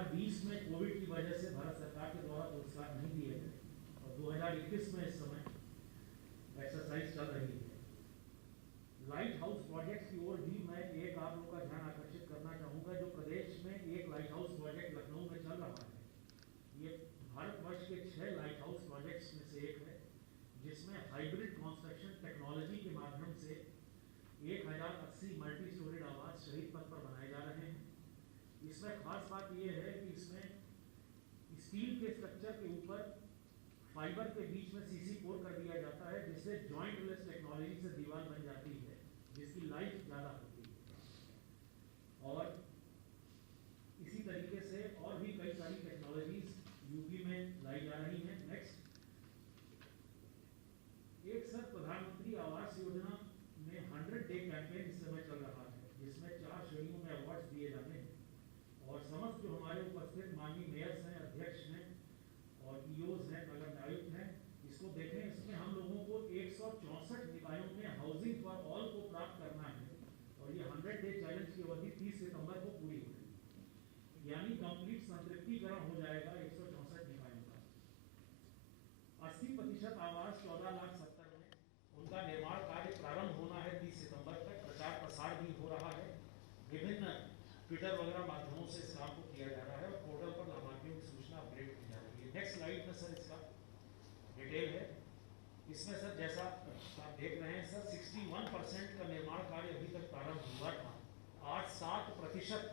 2020 में कोविड की वजह से भारत सरकार के द्वारा पुरस्कार नहीं दिए गए और 2021 में इस समय एक्सरसाइज चल रही है। लाइट हाउस प्रोजेक्ट की ओर भी मैं एक आप लोग का ध्यान आकर्षित करना चाहूँगा। जो प्रदेश में एक लाइट हाउस प्रोजेक्ट लखनऊ में चल रहा है, ये भारतवर्ष के 6 लाइट हाउस प्रोजेक्ट्स में से एक है, जिसमें हाइब्रिड कंस्ट्रक्शन टेक्नोलॉजी के माध्यम से 1080 मल्टी स्टोरेड आवास शहीद पथ पर बनाए जा रहे हैं। इसमें खास बात यह है कि इसमें स्टील के स्ट्रक्चर के ऊपर फाइबर के बीच में सीसी पोर कर दिया जाता है, जिससे जॉइंट लेस टेक्नोलॉजी से दीवार बन जाती है, जिसकी लाइफ ज़्यादा होती है। और इसी तरीके से और भी कई सारी टेक्नोलॉजीज यूपी में लाई जा रही हैं। नेक्स्ट, एक सर प्रधानमंत्री आवास योजना में 100 डे कैंपेन इस समय चल रहा है, जिसमें 4 श्रेणियों में अवार्ड्स दिए जाने हैं और समस्त जो हमारे उपस्थित माननीय मेयर्स हैं, अध्यक्ष हैं और ईओज हैं, नगर आयुक्त हैं, इसको देखें। इसमें हम लोगों को 164 निकायों में हाउसिंग फॉर ऑल को प्राप्त करना है और ये 100 डे चैलेंज की अवधि 30 सितंबर को पूरी होगी, यानी कंप्लीट संतृप्तिकरण हो जाएगा 164 निकायों का। 80% आवास 14,70,000 में उनका निर्माण कार्य प्रारंभ होना है 30 सितंबर तक। प्रचार प्रसार भी हो रहा है, विभिन्न ट्विटर वगैरह माध्यमों से इस काम को किया जा रहा है और पोर्टल पर लाभार्थियों की सूचना अपडेट की जा रही है। नेक्स्ट स्लाइड में सर इसका डिटेल है। इसमें सर जैसा आप देख रहे हैं सर, 61% का निर्माण कार्य अभी तक प्रारंभ हुआ था। 8-7%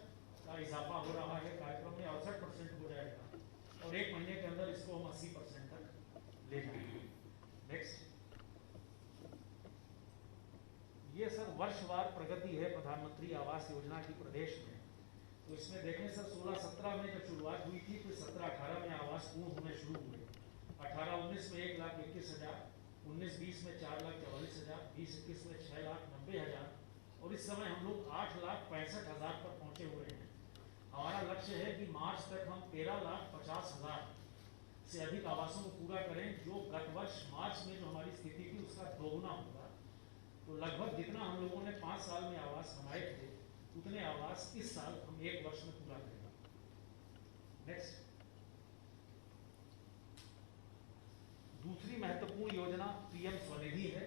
का इजाफा हो रहा है कार्यक्रम में, 68% हो जाएगा और 1 महीने के अंदर इसको हम 80% तक ले जाएंगे। नेक्स्ट, ये सर वर्षवार प्रगति है प्रधानमंत्री आवास योजना की प्रदेश में। तो इसमें देखें सर, 16-17 में जब शुरुआत हुई थी, फिर 17-18 में आवास पूर्ण होने शुरू हुए, 18-19 में 1,21,000, 19-20 में 4,44,000, 20-21 में 6,90,000 और इस समय हम लोग 8,65,000 पर पहुंचे हुए हैं। हमारा लक्ष्य है कि मार्च तक हम 13,50,000 से अधिक आवासों को पूरा करें, जो गत वर्ष मार्च में जो हमारी स्थिति थी उसका दोगुना होगा। तो लगभग जितना हम लोगों ने 5 साल में आवास बनाए थे, उतने आवास इस साल हम 1 वर्ष में पूरा करेंगे। नेक्स्ट, दूसरी महत्वपूर्ण योजना पीएम स्वनिधि है,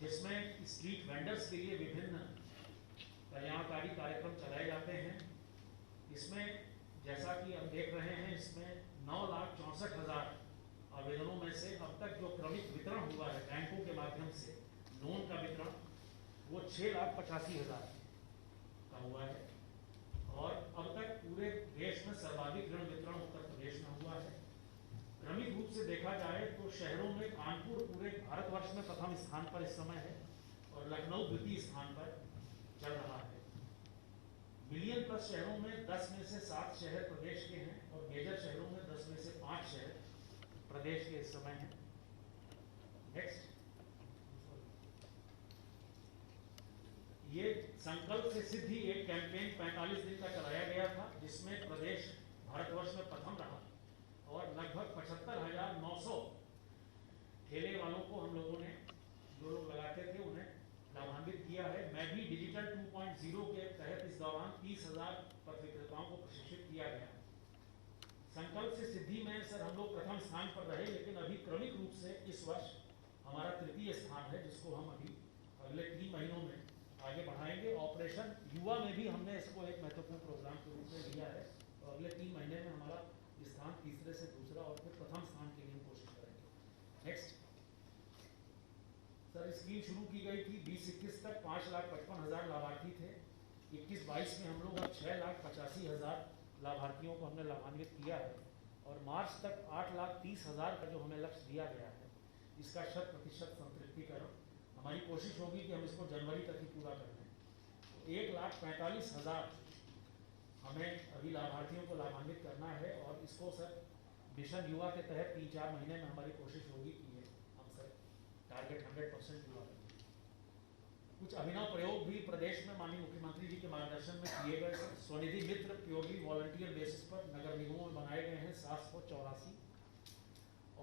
जिसमें स्ट्रीट वेंडर्स के लिए विभिन्न कल्याणकारी कार्यक्रम चलाए जाते हैं। इसमें जैसा कि हम देख रहे हैं, इसमें 9,64,000 आवेदनों में से अब तक जो क्रमिक वितरण हुआ है बैंकों के माध्यम से लोन का वितरण, वो 6,85,000 का हुआ है और अब तक पूरे देश में सर्वाधिक ऋण वितरण उत्तर प्रदेश में हुआ है। क्रमिक रूप से देखा जाए तो शहरों में कानपुर पूरे भारतवर्ष में प्रथम स्थान पर इस समय है और लखनऊ द्वितीय स्थान पर चल रहा है। मिलियन प्लस शहरों में 10 में से 7 शहर प्रदेश के हैं और मेजर शहरों में 10 में से 5 शहर प्रदेश के इस समय हैं। नेक्स्ट, ये संकल्प से सिद्धि एक कैंपेन 45 दिन का चलाया गया था, जिसमें प्रदेश भारतवर्ष में प्रथम रहा और लगभग 75,900 ठेले वालों को हम लोगों ने, जो लोग लगाते थे, उन्हें लाभान्वित किया है। मैं भी डिजिटल 2.0 के तहत इस दौरान 30,000 पथ विक्रेताओं को प्रशिक्षित किया गया। संकल्प से सिद्धि में सर हम लोग प्रथम स्थान पर रहे, लेकिन अभी क्रमिक रूप से इस वर्ष हमारा 3य स्थान है, जिसको हम अभी अगले 3 महीनों में आगे बढ़ाएंगे। ऑपरेशन युवा में भी हमने इसको एक महत्वपूर्ण प्रोग्राम के रूप में लिया है और अगले 3 महीने में हमारा स्थान तीसरे से दूसरा और फिर प्रथम स्थान के लिए हम कोशिश करेंगे। नेक्स्ट, सर स्कीम शुरू की गई थी 20-21 तक 5,55,000 लाभार्थी थे। 21-22 में हम लोग अब 6,85,000 लाभार्थियों को हमने लाभान्वित किया है और मार्च तक 8,30,000 का जो हमें लक्ष्य दिया गया है, इसका 100% संतृप्तिकरण हमारी कोशिश होगी कि हम इसको जनवरी तक ही पूरा कर दें। तो 1,45,000 हमें अभी लाभार्थियों को लाभान्वित करना है और इसको सर मिशन युवा के तहत 3-4 महीने में हमारी कोशिश होगी कि ये हम सर टारगेट 100% पूरा करें। कुछ अभिनव प्रयोग भी प्रदेश में माननीय मुख्यमंत्री जी के मार्गदर्शन में किए गए। स्वनिधि मित्र उपयोगी वॉलंटियर बेसिस पर नगर निगमों में बनाए गए हैं 784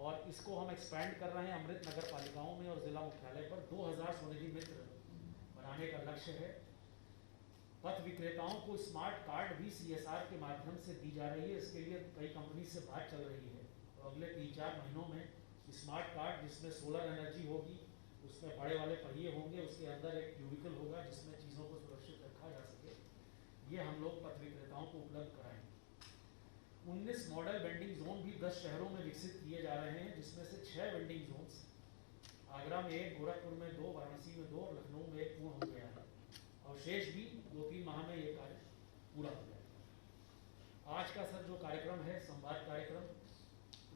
और इसको हम एक्सपैंड कर रहे हैं अमृत नगर पालिकाओं में और जिला मुख्यालय पर 2000 स्वनिधि मित्र बनाने का लक्ष्य है। पथ विक्रेताओं को स्मार्ट कार्ड भी CSR के माध्यम से दी जा रही है। इसके लिए कई कंपनी से बात चल रही है और अगले 3-4 महीनों में स्मार्ट कार्ड जिसमें सोलर एनर्जी होगी, उसमें बड़े वाले पहिए होंगे, उसके अंदर एक क्यूबिकल होगा जिसमें चीज़ों को सुरक्षित रखा जा सके, ये हम लोग पथ विक्रेताओं को उपलब्ध कराएंगे। 19 मॉडल वेंडिंग जोन भी 10 शहरों में विकसित किए जा रहे हैं, जिसमें से 6 वेंडिंग जोन्स आगरा में 1, गोरखपुर में 2, वाराणसी में 2 और लखनऊ में 1 पूर्ण हो गया है और शेष भी 2-3 माह में ये कार्य पूरा हो जाएगा। आज का सर जो कार्यक्रम है, संवाद कार्यक्रम,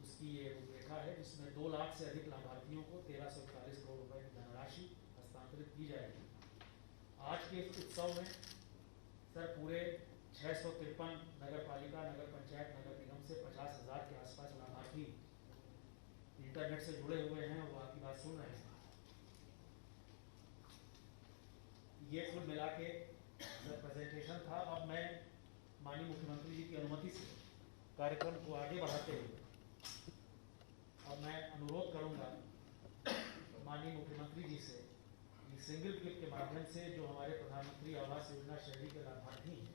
उसकी ये रूपरेखा है जिसमें 2 लाख से अधिक लाभार्थियों को 1341 करोड़ रुपए की धनराशि हस्तांतरित की जाएगी। आज के इस उत्सव में सर पूरे 653 नगर पालिका, नगर पंचायत, नगर निगम से 50,000 के आसपास लाभार्थी इंटरनेट से जुड़े हुए हैं और आपकी बात सुन रहे हैं। ये कुल मिला के प्रेजेंटेशन था। अब मैं माननीय मुख्यमंत्री जी की अनुमति से कार्यक्रम को आगे बढ़ाते हुए अब मैं अनुरोध करूंगा माननीय मुख्यमंत्री जी से सिंगल क्लिक के माध्यम से जो हमारे प्रधानमंत्री आवास योजना शहरी के लाभार्थी हैं,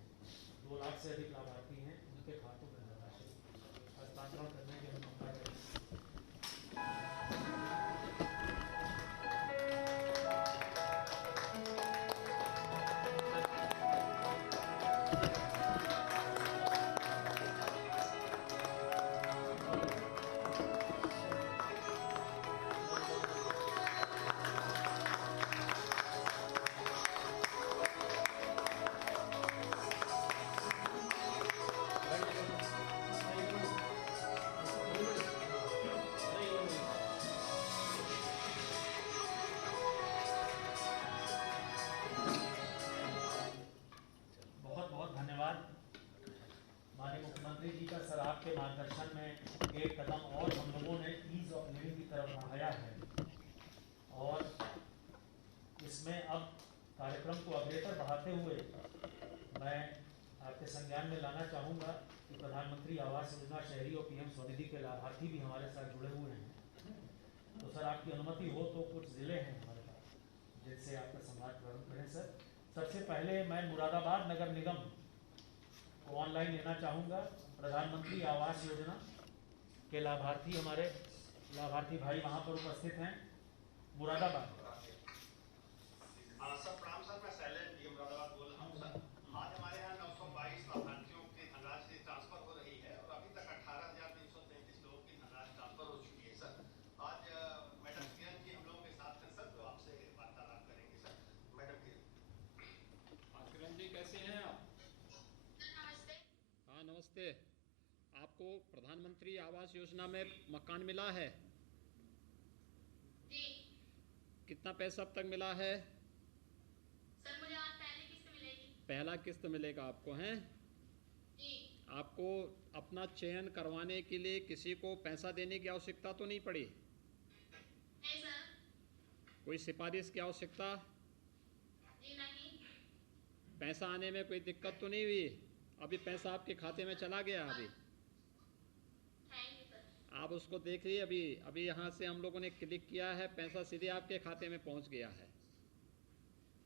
2 लाख से अधिक लाभार्थी हैं, उनके खातों में धनराशि हस्तांतरण करने की अनुकंपा करें। माननीय मुख्यमंत्री जी का सर आपके मार्गदर्शन में एक कदम और हम लोगों ने ईज ऑफ लिविंग की तरफ बढ़ाया है और इसमें अब कार्यक्रम को अग्रतर बढ़ाते हुए मैं आपके संज्ञान में लाना चाहूँगा कि प्रधानमंत्री आवास योजना शहरी और PM स्वनिधि के लाभार्थी भी हमारे साथ जुड़े हुए हैं। तो सर आपकी अनुमति हो तो कुछ ज़िले हैं हमारे पास जिनसे आपका संवाद प्रारंभ करें। सर सबसे पहले मैं मुरादाबाद नगर निगम को ऑनलाइन लेना चाहूँगा। प्रधानमंत्री आवास योजना के लाभार्थी हमारे लाभार्थी भाई वहाँ पर उपस्थित हैं मुरादाबाद। सर प्रणाम सर, मैं शैलेंद्र जी मुरादाबाद बोल रहा हूँ सर। आज हमारे यहाँ 922 लाभार्थियों की धनराशि ट्रांसफर हो रही है और अभी तक 18,333 लोगों की धनराशि ट्रांसफर हो चुकी है सर। आज मैडम किरण जी हम लोगों के साथ हैं सर, तो आपसे वार्तालाप करेंगे सर। मैडम किरण जी कैसे हैं आप? नमस्ते। हाँ नमस्ते। आपको प्रधानमंत्री आवास योजना में मकान मिला है? जी। कितना पैसा अब तक मिला है? सर मुझे आज पहली किस्त मिलेगी। पहला किस्त मिलेगा आपको, हैं? जी। आपको अपना चयन करवाने के लिए किसी को पैसा देने की आवश्यकता तो नहीं पड़ी? नहीं सर। कोई सिफारिश की आवश्यकता? जी नहीं। पैसा आने में कोई दिक्कत तो नहीं हुई? अभी पैसा आपके खाते में चला गया अभी? Thank you sir. आप उसको देखिए, अभी यहाँ से हम लोगों ने क्लिक किया है, पैसा सीधे आपके खाते में पहुँच गया है।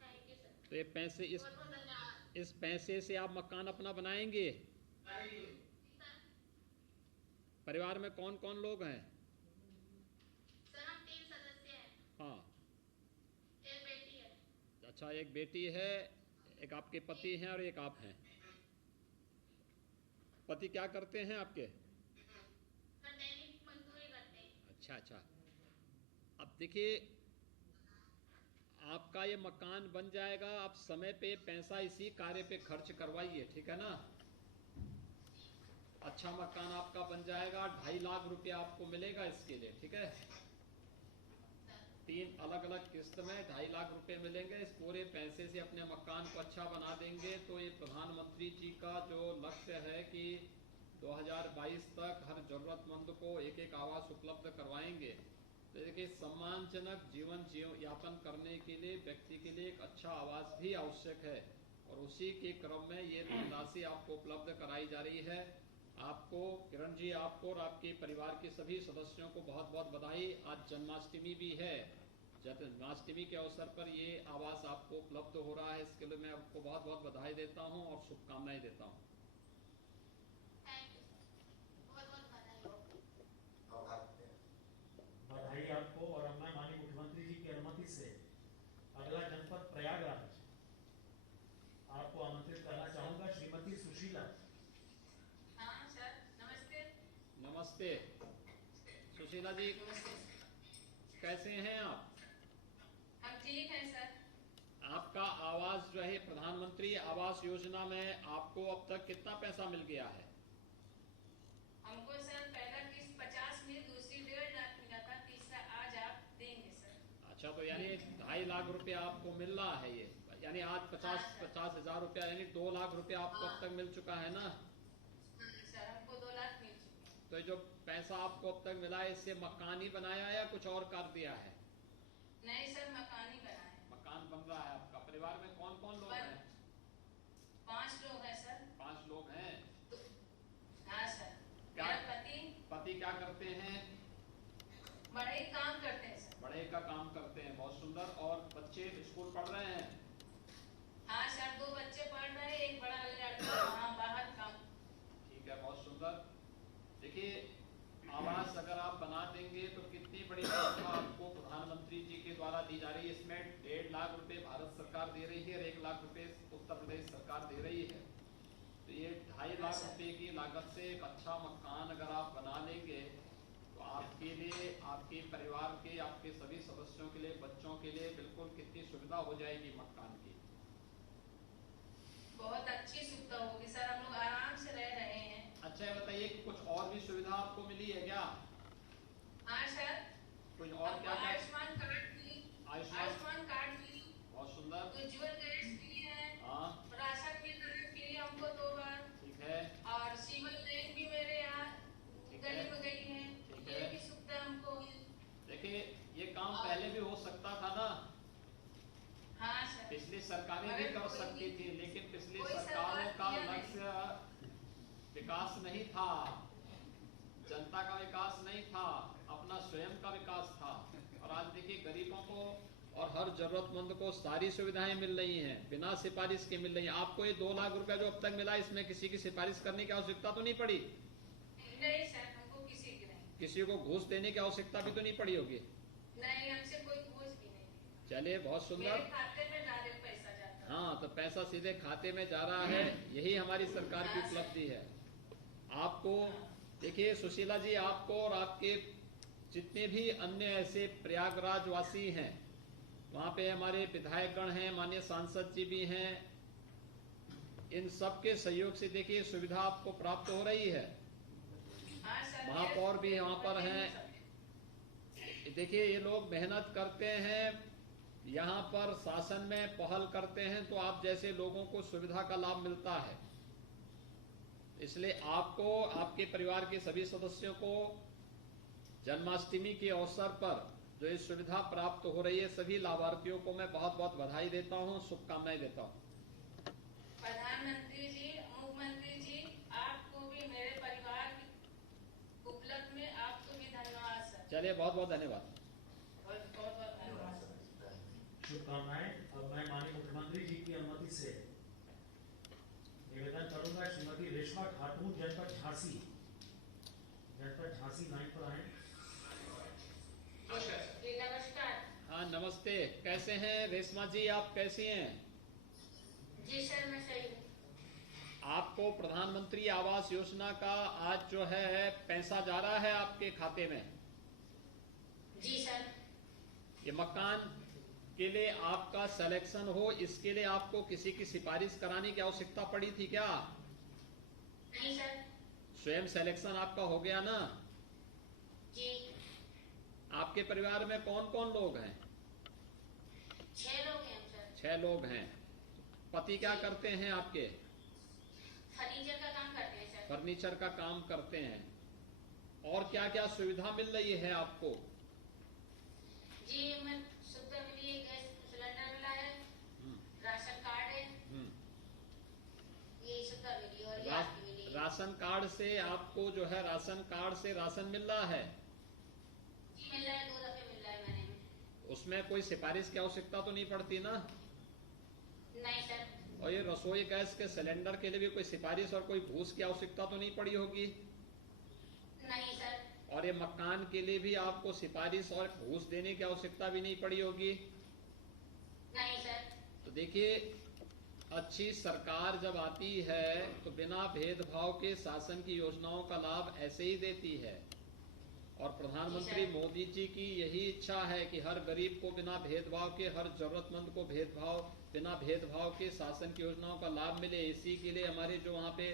Thank you sir. तो ये पैसे बहुत-बहुत धन्यवाद। इस पैसे से आप मकान अपना बनाएंगे। जी सर। परिवार में कौन कौन लोग हैं? सर हम 3 सदस्य हैं। हाँ। एक बेटी है। अच्छा, एक बेटी है, एक आपके पति हैं और एक आप हैं। पति क्या करते हैं आपके? सर दैनिक मजदूरी करते हैं। अच्छा। अब देखिए, आपका ये मकान बन जाएगा, आप समय पे पैसा इसी कार्य पे खर्च करवाइए, ठीक है ना? अच्छा मकान आपका बन जाएगा, 2.5 लाख रुपया आपको मिलेगा इसके लिए, ठीक है? 3 अलग अलग किस्त में 2.5 लाख रुपए मिलेंगे। इस पूरे पैसे से अपने मकान को अच्छा बना देंगे तो ये प्रधानमंत्री जी का जो लक्ष्य है कि 2022 तक हर जरूरतमंद को एक आवास उपलब्ध करवाएंगे। तो देखिए, सम्मानजनक जीवन यापन करने के लिए व्यक्ति के लिए एक अच्छा आवास भी आवश्यक है और उसी के क्रम में ये धनराशि आपको उपलब्ध कराई जा रही है। आपको किरण जी, आपको और आपके परिवार के सभी सदस्यों को बहुत बहुत बधाई। आज जन्माष्टमी भी है जन्माष्टमी के अवसर पर ये आवास आपको उपलब्ध हो रहा है, इसके लिए मैं आपको बहुत बहुत बधाई देता हूँ और शुभकामनाएं देता हूँ। थैंक यू सर, बहुत बहुत बधाई। बधाई आपको। और अब मैं माननीय मुख्यमंत्री जी की अनुमति से अगला जनपद प्रयागराज आपको आमंत्रित करना चाहूंगा। श्रीमती सुशीला। हाँ सर, नमस्ते। नमस्ते सुशीला जी, कैसे हैं आप? हम ठीक हैं सर। आपका आवास जो है प्रधानमंत्री आवास योजना में आपको अब तक कितना पैसा मिल गया है? हमको सर पहला किस्त 50 मिली, दूसरी 1.5 लाख मिला था, तीसरा आज आप देंगे सर। अच्छा, तो यानी 2.5 लाख रुपए आपको मिल रहा है ये, यानी आज 50,000 रुपया, यानी 2 लाख रुपया आपको अब तक मिल चुका है ना? सर हमको 2 लाख मिल चुके हैं। तो जो पैसा आपको अब तक मिला है, इससे मकान ही बनाया या कुछ और कर दिया है? नहीं सर, मकान ही बना है। मकान बन रहा है आपका। परिवार में कौन कौन लोग हैं? 5 लोग हैं सर। 5 लोग हैं। हाँ सर। क्या? मेरा पति पति क्या करते हैं? बड़े ही काम करते हैं सर। बड़े का काम करते हैं, बहुत सुंदर। और बच्चे स्कूल पढ़ रहे हैं? हाँ सर, 2 बच्चे पढ़ रहे हैं, एक बड़ा लड़का वहाँ बाहर काम। ठीक है, बहुत सुंदर। देखिए, आवास अगर आप बना देंगे तो कितनी बड़ी सुविधा आपको प्रधानमंत्री जी के द्वारा दी जा रही है। इसमें 1.5 लाख रुपए भारत सरकार दे रही है और 1 लाख रुपए उत्तर प्रदेश सरकार दे रही है। तो ये 2.5 लाख रुपए की लागत से एक अच्छा मकान अगर आप बना लेंगे तो आपके लिए, आपके परिवार के, आपके सभी सदस्यों के लिए, बच्चों के लिए बिल्कुल कितनी सुविधा हो जाएगी मकान की। बहुत अच्छी सुविधा होगी सर, हम लोग आराम से रह रहे हैं। अच्छा, ये बताइए कि कुछ और भी सुविधा आपको मिली है क्या? हाँ सर, कुछ और क्या? आयुष्मान कार्ड मिली। आयुष्मान कार्ड मिली। बहुत सुंदर। उज्ज्वल गैस फ्री है। हाँ, राशन मिल रहा है फ्री हमको 2 बार। ठीक है। और सीवल लाइन भी मेरे यहाँ ठीक गली है। में गई है, ठीक ये है। भी सुविधा हमको है। देखिए, ये काम पहले भी हो सकता था ना, हाँ सर। पिछली सरकारें भी कर सकती थी, लेकिन पिछली कोई सरकारों का सरकार किया लक्ष्य विकास नहीं था, जनता का विकास नहीं था, अपना स्वयं का विकास था। और आज देखिए, गरीबों को और हर जरूरतमंद को सारी सुविधाएं मिल रही हैं, बिना सिफारिश के मिल रही हैं। आपको ये 2 लाख रुपया जो अब तक मिला, इसमें किसी की सिफारिश करने की आवश्यकता तो नहीं पड़ी? नहीं सर, हमको किसी की नहीं। किसी को घूस देने की आवश्यकता भी तो नहीं पड़ी होगी? नहीं, हमसे कोई घूस भी नहीं। चलिए, बहुत मेरे सुंदर। खाते में डायरेक्ट पैसा जाता है। हाँ, तो पैसा सीधे खाते में जा रहा है, यही हमारी सरकार की उपलब्धि है। आपको देखिए सुशीला जी, आपको और आपके जितने भी अन्य ऐसे प्रयागराज वासी हैं, वहाँ पे हमारे विधायकगण हैं, माननीय सांसद जी भी हैं, इन सब के सहयोग से देखिए सुविधा आपको प्राप्त हो रही है। हाँ सर, महापौर भी यहाँ पर हैं। देखिए, ये लोग मेहनत करते हैं, यहाँ पर शासन में पहल करते हैं, तो आप जैसे लोगों को सुविधा का लाभ मिलता है। इसलिए आपको, आपके परिवार के सभी सदस्यों को जन्माष्टमी के अवसर पर जो ये सुविधा प्राप्त हो रही है, सभी लाभार्थियों को मैं बहुत बहुत बधाई देता हूँ, शुभकामनाएं देता हूँ। प्रधानमंत्री जी, मुख्यमंत्री जी, आपको भी मेरे परिवार की उपलब्ध में आपको भी धन्यवाद सर। चलिए, बहुत बहुत धन्यवाद। बहुत बहुत धन्यवाद। शुभकामनाएं। अब मैं माननीय मुख्यमंत्री जी की अनुमति से निवेदन करूंगा, श्रीमती रेशमा खातून, जनपद झांसी। जनपद झांसी लाइन पर आए। जी नमस्कार। हाँ, नमस्ते। कैसे हैं रेशमा जी, आप कैसी हैं? जी सर, मैं सही हूँ। आपको प्रधानमंत्री आवास योजना का आज जो है पैसा जा रहा है आपके खाते में। जी सर। ये मकान के लिए आपका सिलेक्शन हो, इसके लिए आपको किसी की सिफारिश कराने की आवश्यकता पड़ी थी क्या? नहीं सर। स्वयं सिलेक्शन आपका हो गया ना? जी। आपके परिवार में कौन कौन लोग हैं? 6 लोग हैं सर। 6 लोग हैं। पति क्या करते हैं आपके? फर्नीचर का काम करते हैं सर। फर्नीचर का काम करते हैं। और क्या क्या सुविधा मिल रही है आपको? जी, मैं सुविधा मिली है, गैस सिलेंडर मिला है, राशन कार्ड है, ये सुविधा मिली और ये आपकी मिली। राशन कार्ड से आपको जो है, राशन कार्ड से राशन मिल रहा है? जी मिल रहा है, 2 दफे मिल रहा है मैंने। उसमें कोई सिफारिश की आवश्यकता तो नहीं पड़ती ना? नहीं सर। और ये रसोई गैस के सिलेंडर के लिए भी कोई सिफारिश और कोई घूस की आवश्यकता तो नहीं पड़ी होगी? नहीं सर। और ये मकान के लिए भी आपको सिफारिश और घूस देने की आवश्यकता भी नहीं पड़ी होगी? नहीं सर। तो देखिए, अच्छी सरकार जब आती है तो बिना भेदभाव के शासन की योजनाओं का लाभ ऐसे ही देती है। और प्रधानमंत्री मोदी जी की यही इच्छा है कि हर गरीब को बिना भेदभाव के, हर जरूरतमंद को बिना भेदभाव के शासन की योजनाओं का लाभ मिले। इसी के लिए हमारे जो वहाँ पे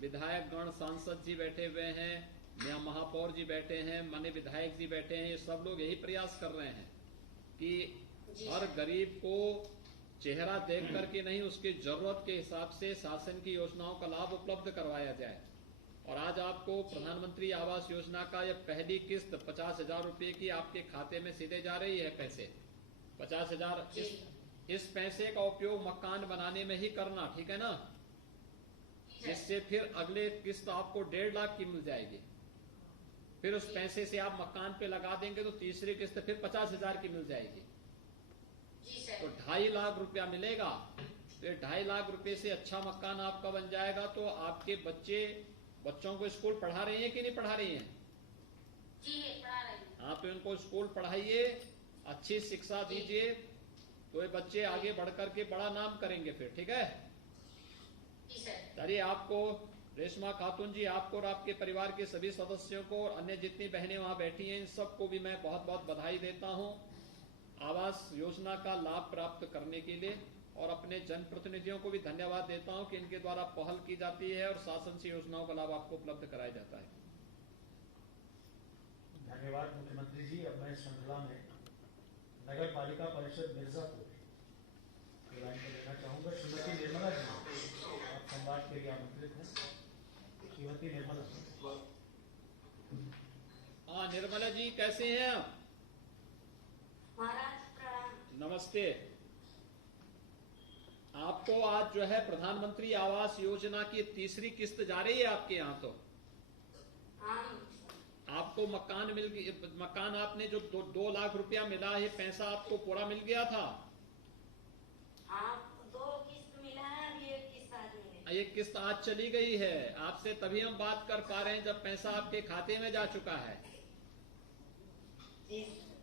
विधायक गण, सांसद जी बैठे हुए हैं, महापौर जी बैठे हैं, माननीय विधायक जी बैठे हैं, ये सब लोग यही प्रयास कर रहे हैं कि हर गरीब को चेहरा देख करके नहीं, उसकी जरूरत के हिसाब से शासन की योजनाओं का लाभ उपलब्ध करवाया जाए। और आज आपको प्रधानमंत्री आवास योजना का यह पहली किस्त 50,000 रुपए की आपके खाते में सीधे जा रही है। पैसे 50,000, इस पैसे का उपयोग मकान बनाने में ही करना, ठीक है ना? जिससे फिर अगले किस्त आपको 1.5 लाख की मिल जाएगी। फिर उस पैसे से आप मकान पे लगा देंगे तो तीसरी किस्त फिर 50,000 की मिल जाएगी। तो 2.5 लाख रुपया मिलेगा। तो 2.5 लाख रुपए से अच्छा मकान आपका बन जाएगा। तो आपके बच्चों को स्कूल पढ़ा रही हैं कि नहीं पढ़ा रही हैं? जी पढ़ा रही हूँ। हाँ, तो इनको स्कूल पढ़ाइए, अच्छी शिक्षा दीजिए, तो ये बच्चे आगे बढ़ करके बड़ा नाम करेंगे फिर, ठीक है? चलिए, आपको रेशमा खातून जी, आपको और आपके परिवार के सभी सदस्यों को और अन्य जितनी बहनें वहां बैठी हैं, इन सबको भी मैं बहुत बहुत बधाई देता हूं आवास योजना का लाभ प्राप्त करने के लिए। और अपने जनप्रतिनिधियों को भी धन्यवाद देता हूं कि इनके द्वारा पहल की जाती है और शासन से योजनाओं का लाभ आपको उपलब्ध कराया जाता है। धन्यवाद मुख्यमंत्री जी। अब मैं श्रृंखला में नगर पालिका परिषद मिर्जापुर के लाइन पर लेना चाहूंगा श्रीमती निर्मला जी। आप संवाद के लिए आमंत्रित हैं। श्रीमती निर्मला। हाँ, निर्मला जी कैसे हैं आप? महाराज प्रणाम। नमस्ते। आपको आज जो है प्रधानमंत्री आवास योजना की तीसरी किस्त जा रही है आपके यहाँ। तो आपको मकान आपने जो 2 लाख रुपया मिला है, पैसा आपको पूरा मिल गया था? हाँ, 2 किस्त मिला है, अभी 1 किस्त आज मिली। एक किस्त आज चली गई है। आपसे तभी हम बात कर पा रहे हैं जब पैसा आपके खाते में जा चुका है।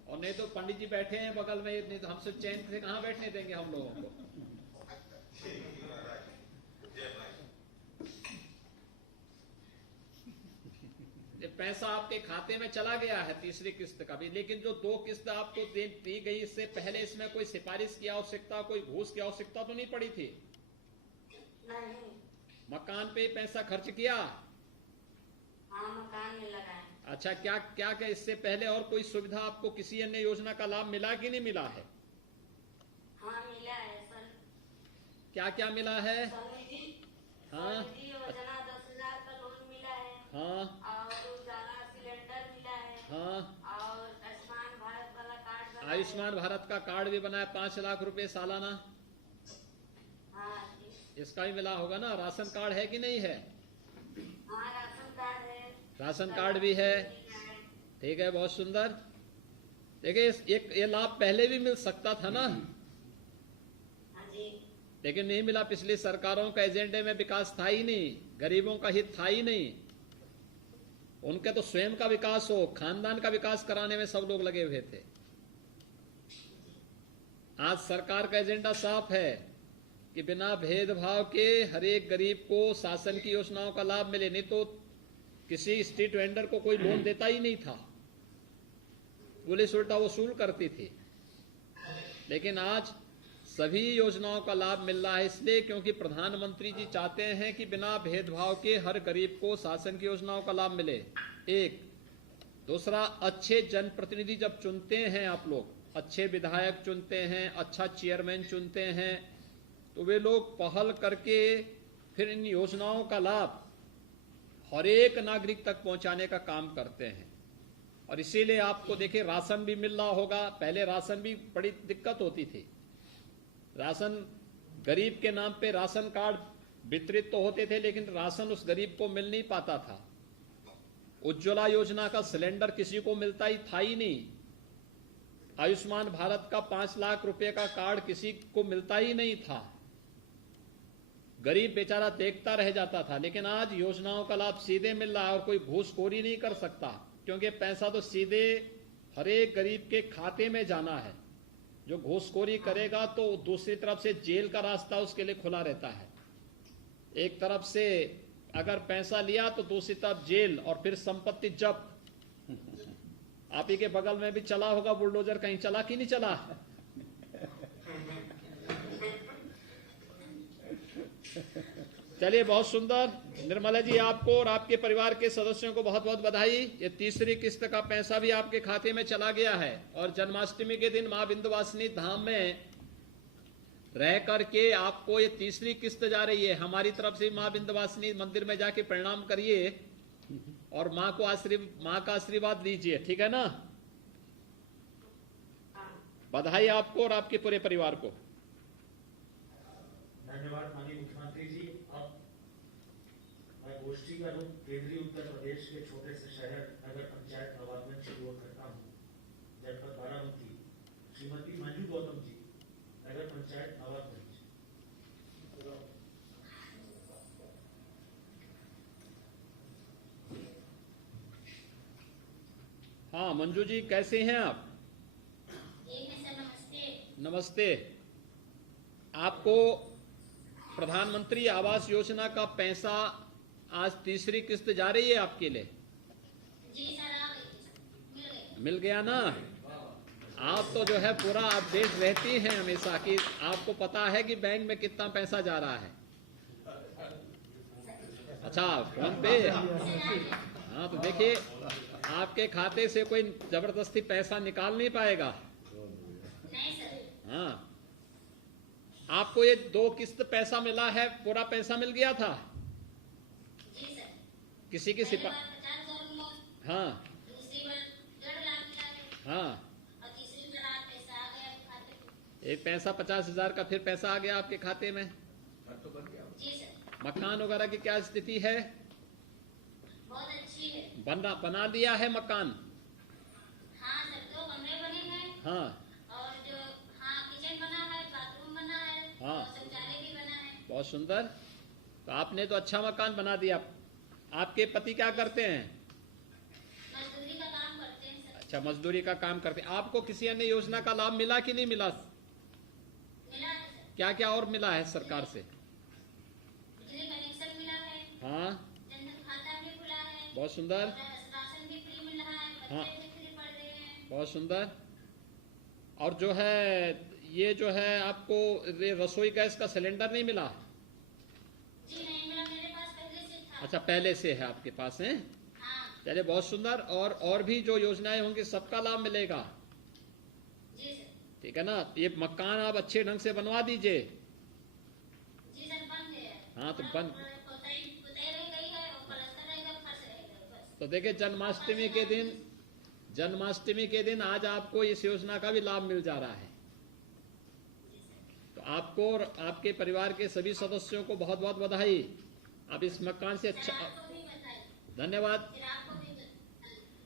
और नहीं तो पंडित जी बैठे हैं बगल में, नहीं तो हमसे चैन से कहाँ बैठने देंगे हम लोगों को। पैसा आपके खाते में चला गया है तीसरी किस्त का भी। लेकिन जो 2 किस्त आपको दी गई, इससे पहले इसमें कोई सिफारिश की आवश्यकता, कोई घूस की आवश्यकता तो नहीं पड़ी थी? नहीं। मकान पे पैसा खर्च किया? हाँ, मकान में लगाए। अच्छा, क्या इससे पहले और कोई सुविधा आपको किसी अन्य योजना का लाभ मिला कि नहीं मिला है? हाँ, मिला है सर। क्या मिला है? हाँ, योजना 10,000 का लोन मिला है। हाँ, और उजाला सिलेंडर मिला है। हाँ, और आयुष्मान भारत वाला कार्ड बना है। आयुष्मान भारत का कार्ड भी बना है, 5 लाख रुपए सालाना। हाँ जी। इसका भी मिला होगा ना? राशन कार्ड है कि नहीं है? हाँ, राशन कार्ड है। राशन कार्ड भी है। ठीक है, बहुत सुंदर। देखिए, ये लाभ पहले भी मिल सकता था ना? हाँ जी। लेकिन नहीं मिला। पिछली सरकारों का एजेंडे में विकास था ही नहीं, गरीबों का हित था ही नहीं। उनके तो स्वयं का विकास हो, खानदान का विकास कराने में सब लोग लगे हुए थे। आज सरकार का एजेंडा साफ है कि बिना भेदभाव के हर एक गरीब को शासन की योजनाओं का लाभ मिले। नहीं तो किसी स्ट्रीट वेंडर को कोई लोन देता ही नहीं था, पुलिस उल्टा वसूल करती थी। लेकिन आज सभी योजनाओं का लाभ मिल रहा है, इसलिए क्योंकि प्रधानमंत्री जी चाहते हैं कि बिना भेदभाव के हर गरीब को शासन की योजनाओं का लाभ मिले। एक दूसरा, अच्छे जनप्रतिनिधि जब चुनते हैं आप लोग, अच्छे विधायक चुनते हैं, अच्छा चेयरमैन चुनते हैं, तो वे लोग पहल करके फिर इन योजनाओं का लाभ हर एक नागरिक तक पहुंचाने का काम करते हैं। और इसीलिए आपको देखिए, राशन भी मिल रहा होगा। पहले राशन भी बड़ी दिक्कत होती थी। राशन, गरीब के नाम पे राशन कार्ड वितरित तो होते थे, लेकिन राशन उस गरीब को मिल नहीं पाता था। उज्ज्वला योजना का सिलेंडर किसी को मिलता ही था ही नहीं। आयुष्मान भारत का 5 लाख रुपए का कार्ड किसी को मिलता ही नहीं था, गरीब बेचारा देखता रह जाता था। लेकिन आज योजनाओं का लाभ सीधे मिल रहा है और कोई घूसखोरी नहीं कर सकता, क्योंकि पैसा तो सीधे हर एक गरीब के खाते में जाना है। जो घूसखोरी करेगा तो दूसरी तरफ से जेल का रास्ता उसके लिए खुला रहता है। एक तरफ से अगर पैसा लिया तो दूसरी तरफ जेल और फिर संपत्ति जब्त। आप ही के बगल में भी चला होगा बुलडोजर, कहीं चला कि नहीं चला? चलिए, बहुत सुंदर। निर्मला जी, आपको और आपके परिवार के सदस्यों को बहुत बहुत बधाई। ये तीसरी किस्त का पैसा भी आपके खाते में चला गया है और जन्माष्टमी के दिन मां विंध्यवासिनी धाम में रह करके आपको ये तीसरी किस्त जा रही है। हमारी तरफ से मां विंध्यवासिनी मंदिर में जाके प्रणाम करिए और मां का आशीर्वाद लीजिए, ठीक है ना? बधाई आपको और आपके पूरे परिवार को। धन्यवाद माननीय मुख्यमंत्री जी। अब मैं गोष्ठी का रूप केंद्रीय उत्तर प्रदेश के छोटे से शहर नगर पंचायत नवाबगंज की ओर करता हूँ। जनपद बाराबंकी, श्रीमती मंजू गौतम जी, नगर पंचायत नवाबगंज। हाँ मंजू जी, कैसे हैं आप? नमस्ते। नमस्ते। आपको प्रधानमंत्री आवास योजना का पैसा आज तीसरी किस्त जा रही है आपके लिए? जी सर, आ गई, मिल गया ना? आप तो जो है पूरा अपडेट रहती हैं हमेशा कि आपको पता है कि बैंक में कितना पैसा जा रहा है। अच्छा, फोन पे? हाँ, तो देखिए, आपके खाते से कोई जबरदस्ती पैसा निकाल नहीं पाएगा। नहीं सर। हाँ, आपको ये 2 किस्त पैसा मिला है, पूरा पैसा मिल गया था? जी सर। किसी की पहली सिपा बार 50,000 हाँ दूसरी बार 1.5 लाख मिला है हाँ, और तीसरी बार आज पैसा आ गया खाते में। एक पैसा 50,000 का फिर पैसा आ गया आपके खाते में। जी सर। मकान वगैरह की क्या स्थिति है? बहुत अच्छी है। बना दिया है मकान? हाँ सर, 2 कमरे बने हैं हाँ और जो किचन बना है, बाथरूम बना है हाँ। और शौचालय भी बना है। बहुत सुंदर। तो आपने तो अच्छा मकान बना दिया। आपके पति क्या करते हैं? मजदूरी का काम करते हैं सर। अच्छा, मजदूरी का काम करते हैं। आपको किसी अन्य योजना का लाभ मिला कि नहीं मिला? मिला है सर। क्या क्या और मिला है सरकार से? बिजली कनेक्शन मिला है, हाँ, जनधन खाता भी खुला है, बहुत सुंदर। और राशन भी फ्री मिल रहा है, हाँ। बच्चे भी फ्री पढ़ रहे हैं। बहुत सुंदर। और जो है ये जो है आपको रसोई गैस का सिलेंडर नहीं मिला? जी नहीं मिला, मेरे पास पहले से था। अच्छा, पहले से है आपके पास है? हाँ। चलिए, बहुत सुंदर। और भी जो योजनाएं होंगी सबका लाभ मिलेगा, जी सर। ठीक है ना? ये मकान आप अच्छे ढंग से बनवा दीजिए। जी सर, बन गया है। हाँ, तो पुताई रह गई है और प्लास्टर रहेगा, फर्श रहेगा बस। तो देखिए, जन्माष्टमी के दिन आज आपको इस योजना का भी लाभ मिल जा रहा है। तो आपको और आपके परिवार के सभी सदस्यों को बहुत बहुत बधाई। आप इस मकान से अच्छा, आपको भी बधाई। धन्यवाद, फिर आपको भी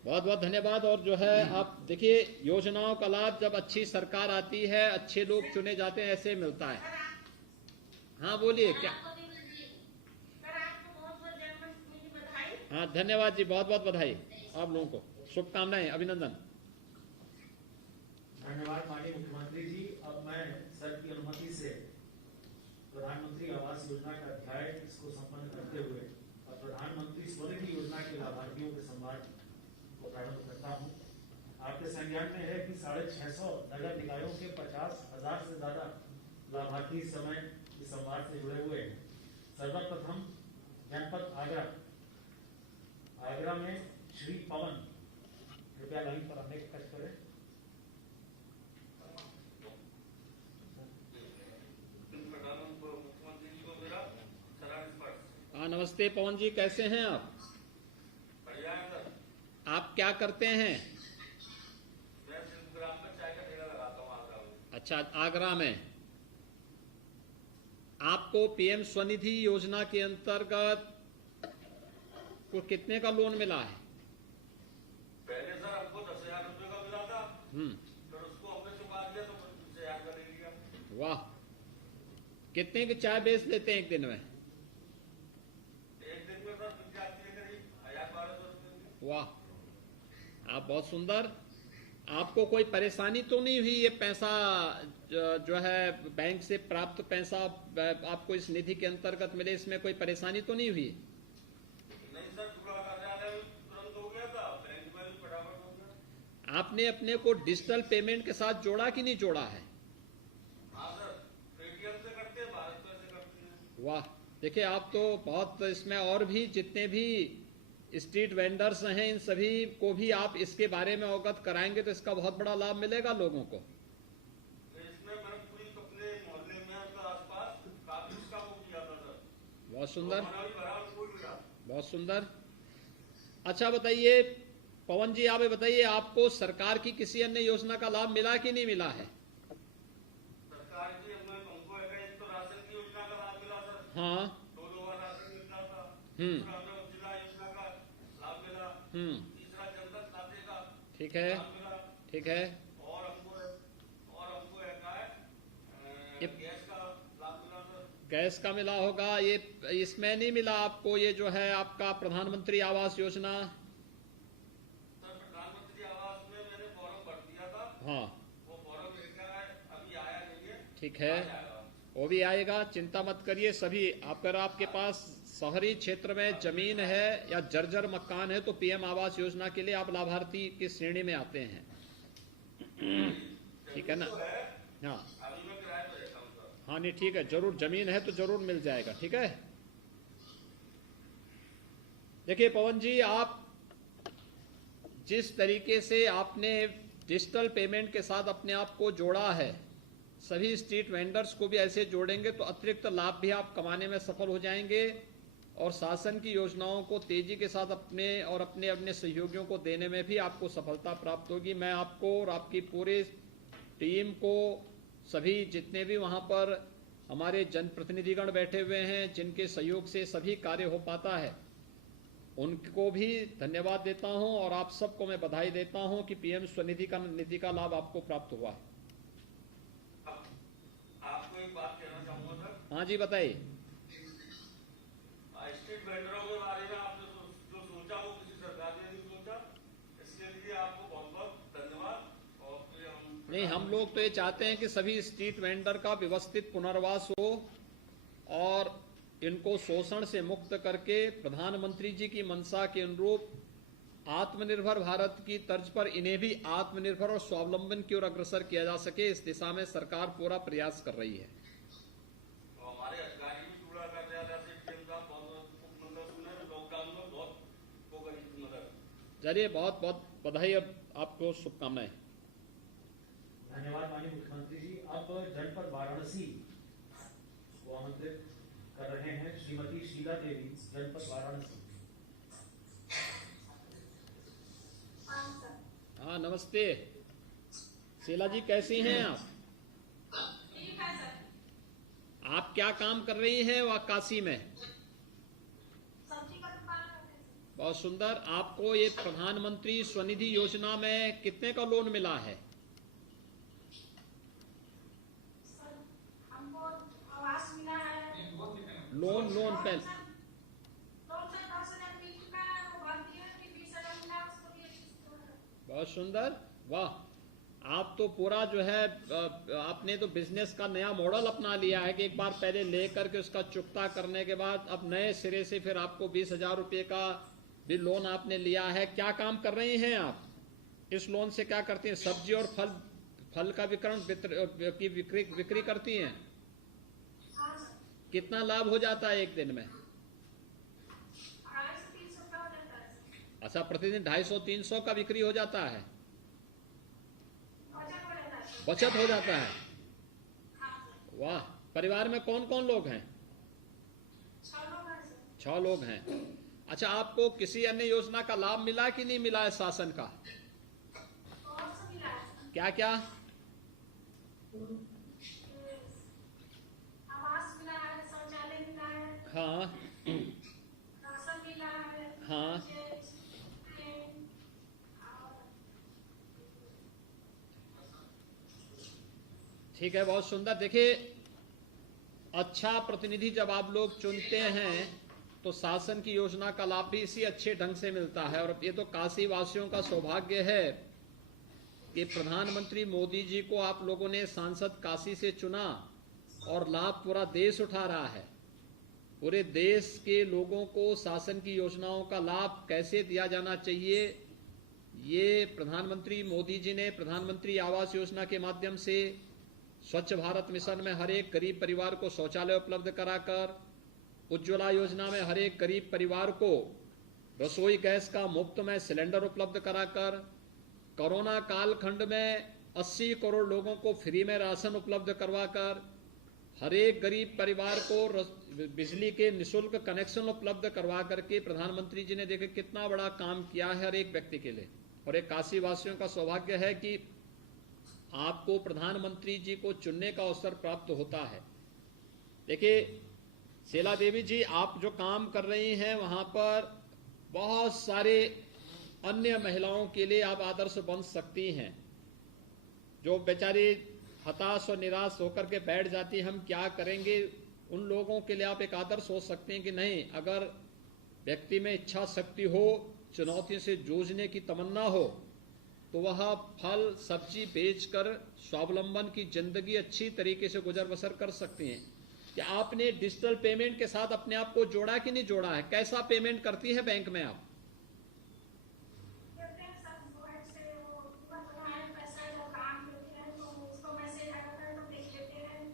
बहुत बहुत धन्यवाद। और जो है आप देखिए, योजनाओं का लाभ जब अच्छी सरकार आती है, अच्छे लोग चुने जाते हैं, ऐसे मिलता है। हाँ बोलिए, क्या? आपको भी बधाई। सर, आपको बहुत-बहुत जन्माष्टमी की बधाई। हाँ, धन्यवाद जी, बहुत बहुत बधाई आप लोगों को, शुभकामनाएं, अभिनंदन। धन्यवाद माननीय मुख्यमंत्री जी। अब मैं सर की अनुमति से प्रधानमंत्री आवास योजना का अध्याय इसको संपन्न करते हुए और प्रधानमंत्री स्वनिधि योजना के लाभार्थियों के संवाद को प्रारंभ करता हूँ। आपके संज्ञान में है कि 650 नगर निकायों के 50,000 से ज्यादा लाभार्थी इस समय इस संवाद से जुड़े हुए हैं। सर्वप्रथम जनपद आगरा में श्री पवन, कृपया लाइन पर आने का कष्ट करें। हाँ, नमस्ते पवन जी, कैसे हैं आप? बढ़िया है सर। आप क्या करते हैं? मैं ग्राम में चाय का ठेला लगाता हूँ आगरा में। अच्छा, आगरा में। आपको पीएम स्वनिधि योजना के अंतर्गत को कितने का लोन मिला है? पहले सर हमको 10,000 रुपए का मिला था, फिर उसको तैयार कर लिया। वाह, कितने की चाय बेच लेते हैं एक दिन में? एक दिन में सर बिक जाती है करीब 1000-1200 रुपए की। वाह, आप बहुत सुंदर। आपको कोई परेशानी तो नहीं हुई? ये पैसा जो है बैंक से प्राप्त पैसा आपको इस निधि के अंतर्गत मिले, इसमें कोई परेशानी तो नहीं हुई? नहीं सर, जुड़ा कार्यालय में तुरंत हो गया था, बैंक में भी फटाफट हो गया। आपने अपने को डिजिटल पेमेंट के साथ जोड़ा कि नहीं जोड़ा है? हाँ सर, पेटीएम से करते हैं, भारत पे से करते हैं। वाह, देखिए आप तो बहुत इसमें, और भी जितने भी स्ट्रीट वेंडर्स हैं इन सभी को भी आप इसके बारे में अवगत कराएंगे तो इसका बहुत बड़ा लाभ मिलेगा लोगों को। इसमें मैंने पूरी अपने मोहल्ले में और आसपास काफी इसका वो किया था सर। बहुत सुंदर, तो भी भरा और फूल मिला। बहुत सुंदर। अच्छा बताइए पवन जी, आप ये बताइए आपको सरकार की किसी अन्य योजना का लाभ मिला कि नहीं मिला है? सरकार की हमको एक तो राशन की योजना का लाभ मिला सर। हाँ। 2 बार राशन मिलता था। हम्म। दूसरा हमें उज्ज्वला योजना का लाभ मिला। तीसरा जनधन खाते का ठीक है, लाभ मिला। ठीक है। और हमको एक है गैस का लाभ मिला सर। गैस का मिला होगा, ये इसमें नहीं मिला आपको ये जो है आपका प्रधानमंत्री आवास योजना? सर प्रधानमंत्री आवास में मैंने फॉर्म भर दिया था। हाँ, वो फॉर्म लेकर अभी आया नहीं है। ठीक है, वो भी आएगा, चिंता मत करिए। सभी अगर आपके पास शहरी क्षेत्र में जमीन है या जर्जर मकान है तो पीएम आवास योजना के लिए आप लाभार्थी की श्रेणी में आते हैं। ठीक है ना? हाँ अभी मैं किराए पर रहता हूँ सर। हाँ, नहीं ठीक है, जरूर जमीन है तो जरूर मिल जाएगा। ठीक है, देखिए पवन जी, आप जिस तरीके से आपने डिजिटल पेमेंट के साथ अपने आप को जोड़ा है, सभी स्ट्रीट वेंडर्स को भी ऐसे जोड़ेंगे तो अतिरिक्त लाभ भी आप कमाने में सफल हो जाएंगे और शासन की योजनाओं को तेजी के साथ अपने और अपने अपने सहयोगियों को देने में भी आपको सफलता प्राप्त होगी। मैं आपको और आपकी पूरी टीम को, सभी जितने भी वहां पर हमारे जनप्रतिनिधिगण बैठे हुए हैं जिनके सहयोग से सभी कार्य हो पाता है, उनको भी धन्यवाद देता हूं और आप सबको मैं बधाई देता हूं कि पीएम स्वनिधि का लाभ आपको प्राप्त हुआ है। आपको एक बात कहना चाहूंगा सर। हाँ जी, बताइए। स्ट्रीट वेंडरों के बारे में आपने जो सोचा वो किसी सरकार ने नहीं सोचा, इसके लिए आपको बहुत बहुत धन्यवाद। और फिर नहीं, हम लोग तो ये चाहते हैं कि सभी स्ट्रीट वेंडर का व्यवस्थित पुनर्वास हो और इनको शोषण से मुक्त करके प्रधानमंत्री जी की मंशा के अनुरूप आत्मनिर्भर भारत की तर्ज पर इन्हें भी आत्मनिर्भर और स्वावलंबन की ओर अग्रसर किया जा सके। इस दिशा में सरकार पूरा प्रयास कर रही है। तो हमारे अधिकारी भी पूरा कर रहे हैं, मतलब सुने लॉकडाउन में बहुत वो करी थी मदद। चलिए, बहुत बहुत बधाई, अब आपको शुभकामनाएं। धन्यवाद माननीय मुख्यमंत्री जी। अब जनपद वाराणसी को आमंत्रित कर रहे हैं श्रीमती शीला देवी, जनपद वाराणसी। हाँ, नमस्ते शीला जी, कैसी हैं आप? ठीक है सर। आप क्या काम कर रही हैं वह काशी में? सब्जी का दुकान करते हैं बहुत सुंदर। आपको ये प्रधानमंत्री स्वनिधि योजना में कितने का लोन मिला है? सर। हमको आवास मिला है। लोन पहले लोन सर 10,000 मिल चुका है, वो भर दिया कि 20,000 मिला उसको भी बहुत सुंदर। वाह, आप तो पूरा जो है आपने तो बिजनेस का नया मॉडल अपना लिया है कि एक बार पहले लेकर के उसका चुकता करने के बाद अब नए सिरे से फिर आपको 20,000 रुपये का भी लोन आपने लिया है। क्या काम कर रही हैं आप? इस लोन से क्या करती हैं? सब्जी और फल का बिक्री करती हैं? कितना लाभ हो जाता है एक दिन में? 250-300 का हो जाता है। अच्छा, प्रतिदिन 250-300 का बिक्री हो जाता है, बचत हो जाता है। बचत हो जाता है। हाँ सर। वाह, परिवार में कौन कौन लोग हैं? 6 लोग हैं सर। 6 लोग हैं। अच्छा, आपको किसी अन्य योजना का लाभ मिला कि नहीं मिला है शासन का? और सब मिला है सर। क्या क्या? आवास मिला है, शौचालय मिला है, हाँ राशन मिला है। हाँ। ठीक है, बहुत सुंदर। देखिए, अच्छा प्रतिनिधि जब आप लोग चुनते हैं तो शासन की योजना का लाभ भी इसी अच्छे ढंग से मिलता है। और ये तो काशी वासियों का सौभाग्य है कि प्रधानमंत्री मोदी जी को आप लोगों ने सांसद काशी से चुना और लाभ पूरा देश उठा रहा है। पूरे देश के लोगों को शासन की योजनाओं का लाभ कैसे दिया जाना चाहिए, ये प्रधानमंत्री मोदी जी ने प्रधानमंत्री आवास योजना के माध्यम से स्वच्छ भारत मिशन में हर एक गरीब परिवार को शौचालय उपलब्ध कराकर, उज्ज्वला योजना में हर एक गरीब परिवार को रसोई गैस का मुफ्त में सिलेंडर उपलब्ध कराकर, कोरोना कालखंड में 80 करोड़ लोगों को फ्री में राशन उपलब्ध करवाकर, हर एक गरीब परिवार को बिजली के निःशुल्क कनेक्शन उपलब्ध करवा करके प्रधानमंत्री जी ने देखे कितना बड़ा काम किया है हर एक व्यक्ति के लिए। और एक काशी वासियों का सौभाग्य है कि आपको प्रधानमंत्री जी को चुनने का अवसर प्राप्त होता है। देखिए शीला देवी जी, आप जो काम कर रही हैं वहां पर बहुत सारे अन्य महिलाओं के लिए आप आदर्श बन सकती हैं, जो बेचारी हताश और निराश होकर के बैठ जाती हम क्या करेंगे, उन लोगों के लिए आप एक आदर्श हो सकते हैं कि नहीं, अगर व्यक्ति में इच्छा शक्ति हो, चुनौतियों से जूझने की तमन्ना हो, तो वह फल सब्जी बेचकर स्वावलंबन की जिंदगी अच्छी तरीके से गुजर बसर कर सकती हैं। कि आपने डिजिटल पेमेंट के साथ अपने आप को जोड़ा कि नहीं जोड़ा है? कैसा पेमेंट करती है बैंक में आप?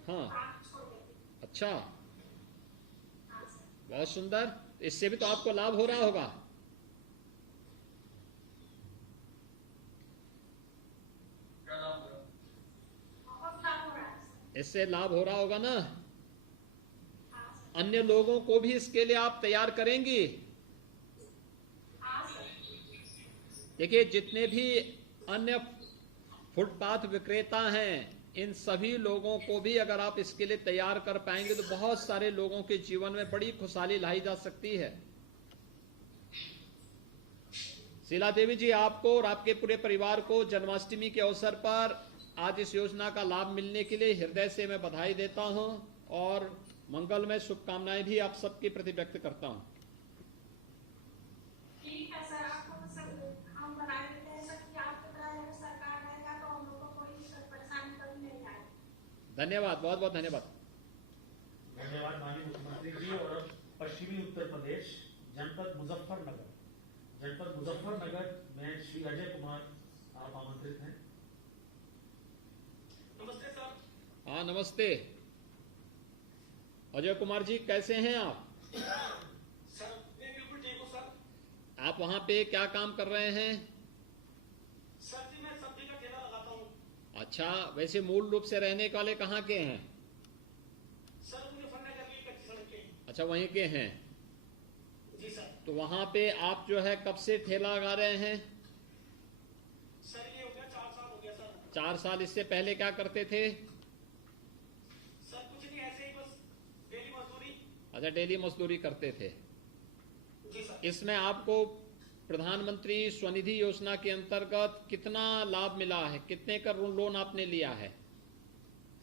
हाँ, अच्छा, बहुत सुंदर। इससे भी तो आपको लाभ हो रहा होगा। इससे लाभ हो रहा होगा ना? अन्य लोगों को भी इसके लिए आप तैयार करेंगी? देखिए, जितने भी अन्य फुटपाथ विक्रेता हैं, इन सभी लोगों को भी अगर आप इसके लिए तैयार कर पाएंगे तो बहुत सारे लोगों के जीवन में बड़ी खुशहाली लाई जा सकती है। शीला देवी जी, आपको और आपके पूरे परिवार को जन्माष्टमी के अवसर पर आज इस योजना का लाभ मिलने के लिए हृदय से मैं बधाई देता हूं और मंगलमय शुभकामनाएं भी आप सबके प्रति व्यक्त करता हूं। ठीक है सर, आपको सब हम बना देते हैं सर कि आपकी तरह सरकार रहेगा तो हम लोग को कोई परेशानी कभी नहीं आएगी। धन्यवाद, बहुत बहुत धन्यवाद। धन्यवाद माननीय मुख्यमंत्री जी। और पश्चिमी उत्तर प्रदेश जनपद मुजफ्फरनगर में श्री अजय कुमार आप आमंत्रित हैं। नमस्ते सर। हाँ, नमस्ते अजय कुमार जी, कैसे हैं आप? सर मैं बिल्कुल ठीक हूँ सर। आप वहाँ पे क्या काम कर रहे हैं? सर जी मैं सब्जी का ठेला लगाता हूँ। अच्छा, वैसे मूल रूप से रहने वाले कहाँ के हैं? सर मुजफ्फरनगर की कच्ची सड़क के। अच्छा, वहीं के हैं। जी सर। तो वहाँ पे आप जो है कब से ठेला लगा रहे हैं? सर ये हो गया 4 साल हो गया सर। 4 साल। इससे पहले क्या करते थे? सर कुछ नहीं, ऐसे ही बस डेली मजदूरी। अच्छा, डेली मजदूरी करते थे। जी सर। इसमें आपको प्रधानमंत्री स्वनिधि योजना के अंतर्गत कितना लाभ मिला है? कितने का लोन आपने लिया है?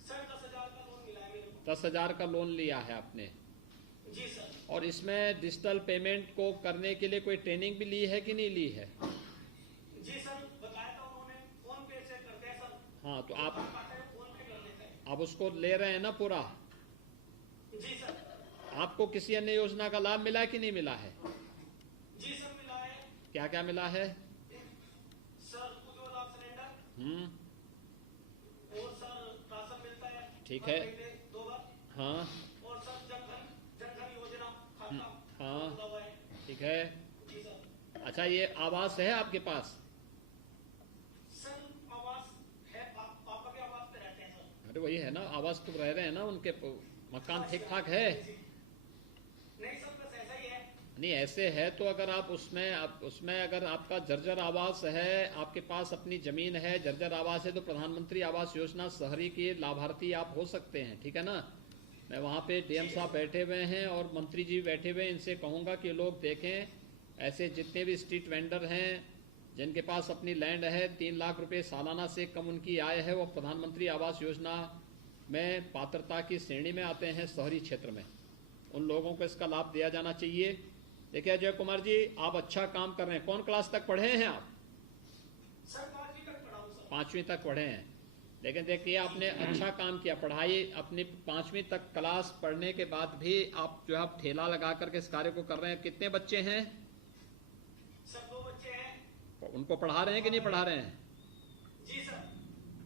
सर 10,000 का लोन मिला है मेरे को। 10,000 का लोन लिया है आपने। जी सर। और इसमें डिजिटल पेमेंट को करने के लिए कोई ट्रेनिंग भी ली है कि नहीं ली है? जी सर, बताया था उन्होंने, फोन पे से करते हैं सर। हाँ, तो आप फोन पे कर देते हैं। आप उसको ले रहे हैं ना पूरा? जी सर। आपको किसी अन्य योजना का लाभ मिला है कि नहीं मिला है? जी सर मिला है। क्या क्या मिला है? सर उज्ज्वला सिलेंडर और सर राशन मिलता है। ठीक है। 2 बार। हाँ और सर जन धन योजना खाता हाँ, खुला हुआ है। ठीक है। जी सर। अच्छा, ये आवास है आपके पास? सर आवास है, पापा के आवास पे रहते हैं सर। अरे वही है ना, आवास तो रह रहे हैं ना, उनके मकान ठीक ठाक है? नहीं सर, बस ऐसा ही है। नहीं, ऐसे है तो अगर आप उसमें अगर आपका जर्जर आवास है, आपके पास अपनी जमीन है, जर्जर आवास है, तो प्रधानमंत्री आवास योजना शहरी के लाभार्थी आप हो सकते हैं। ठीक है ना? मैं वहाँ पे डीएम साहब बैठे हुए हैं और मंत्री जी बैठे हुए हैं, इनसे कहूँगा कि लोग देखें, ऐसे जितने भी स्ट्रीट वेंडर हैं जिनके पास अपनी लैंड है, 3 लाख रुपए सालाना से कम उनकी आय है, वो प्रधानमंत्री आवास योजना में पात्रता की श्रेणी में आते हैं शहरी क्षेत्र में, उन लोगों को इसका लाभ दिया जाना चाहिए। देखिए अजय कुमार जी, आप अच्छा काम कर रहे हैं। कौन क्लास तक पढ़े हैं आप? सर 5वीं तक पढ़ा हूं सर। 5वीं तक पढ़े हैं, लेकिन देखिए आपने अच्छा काम किया। पढ़ाई अपनी 5वीं तक क्लास पढ़ने के बाद भी आप जो है ठेला लगा करके इस कार्य को कर रहे हैं। कितने बच्चे हैं? सर 2 बच्चे हैं। उनको पढ़ा रहे हैं कि नहीं पढ़ा रहे हैं? जी सर।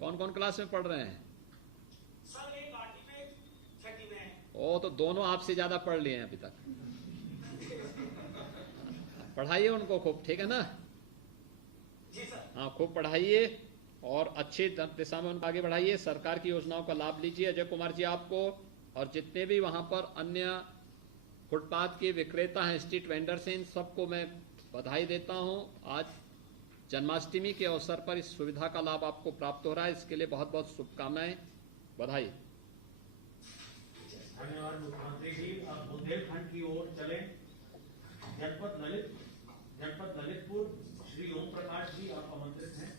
कौन कौन क्लास में पढ़ रहे हैं? सर एक 8वीं में, 6वीं में है। ओ, तो दोनों आपसे ज्यादा पढ़ लिए हैं अभी तक। पढ़ाइए उनको खूब, ठीक है ना? जी सर। हाँ, खूब पढ़ाइए और अच्छी दिशा में उनको आगे बढ़ाइए। सरकार की योजनाओं का लाभ लीजिए। अजय कुमार जी, आपको और जितने भी वहां पर अन्य फुटपाथ के विक्रेता हैं, स्ट्रीट वेंडर्स हैं, इन सबको मैं बधाई देता हूं। आज जन्माष्टमी के अवसर पर इस सुविधा का लाभ आपको प्राप्त हो रहा है, इसके लिए बहुत बहुत शुभकामनाएं, बधाई। धन्यवाद मुख्यमंत्री जी। अब बुंदेलखंड की ओर चलें। जनपद ललितपुर, श्री ओम प्रकाश जी आप आमंत्रित हैं।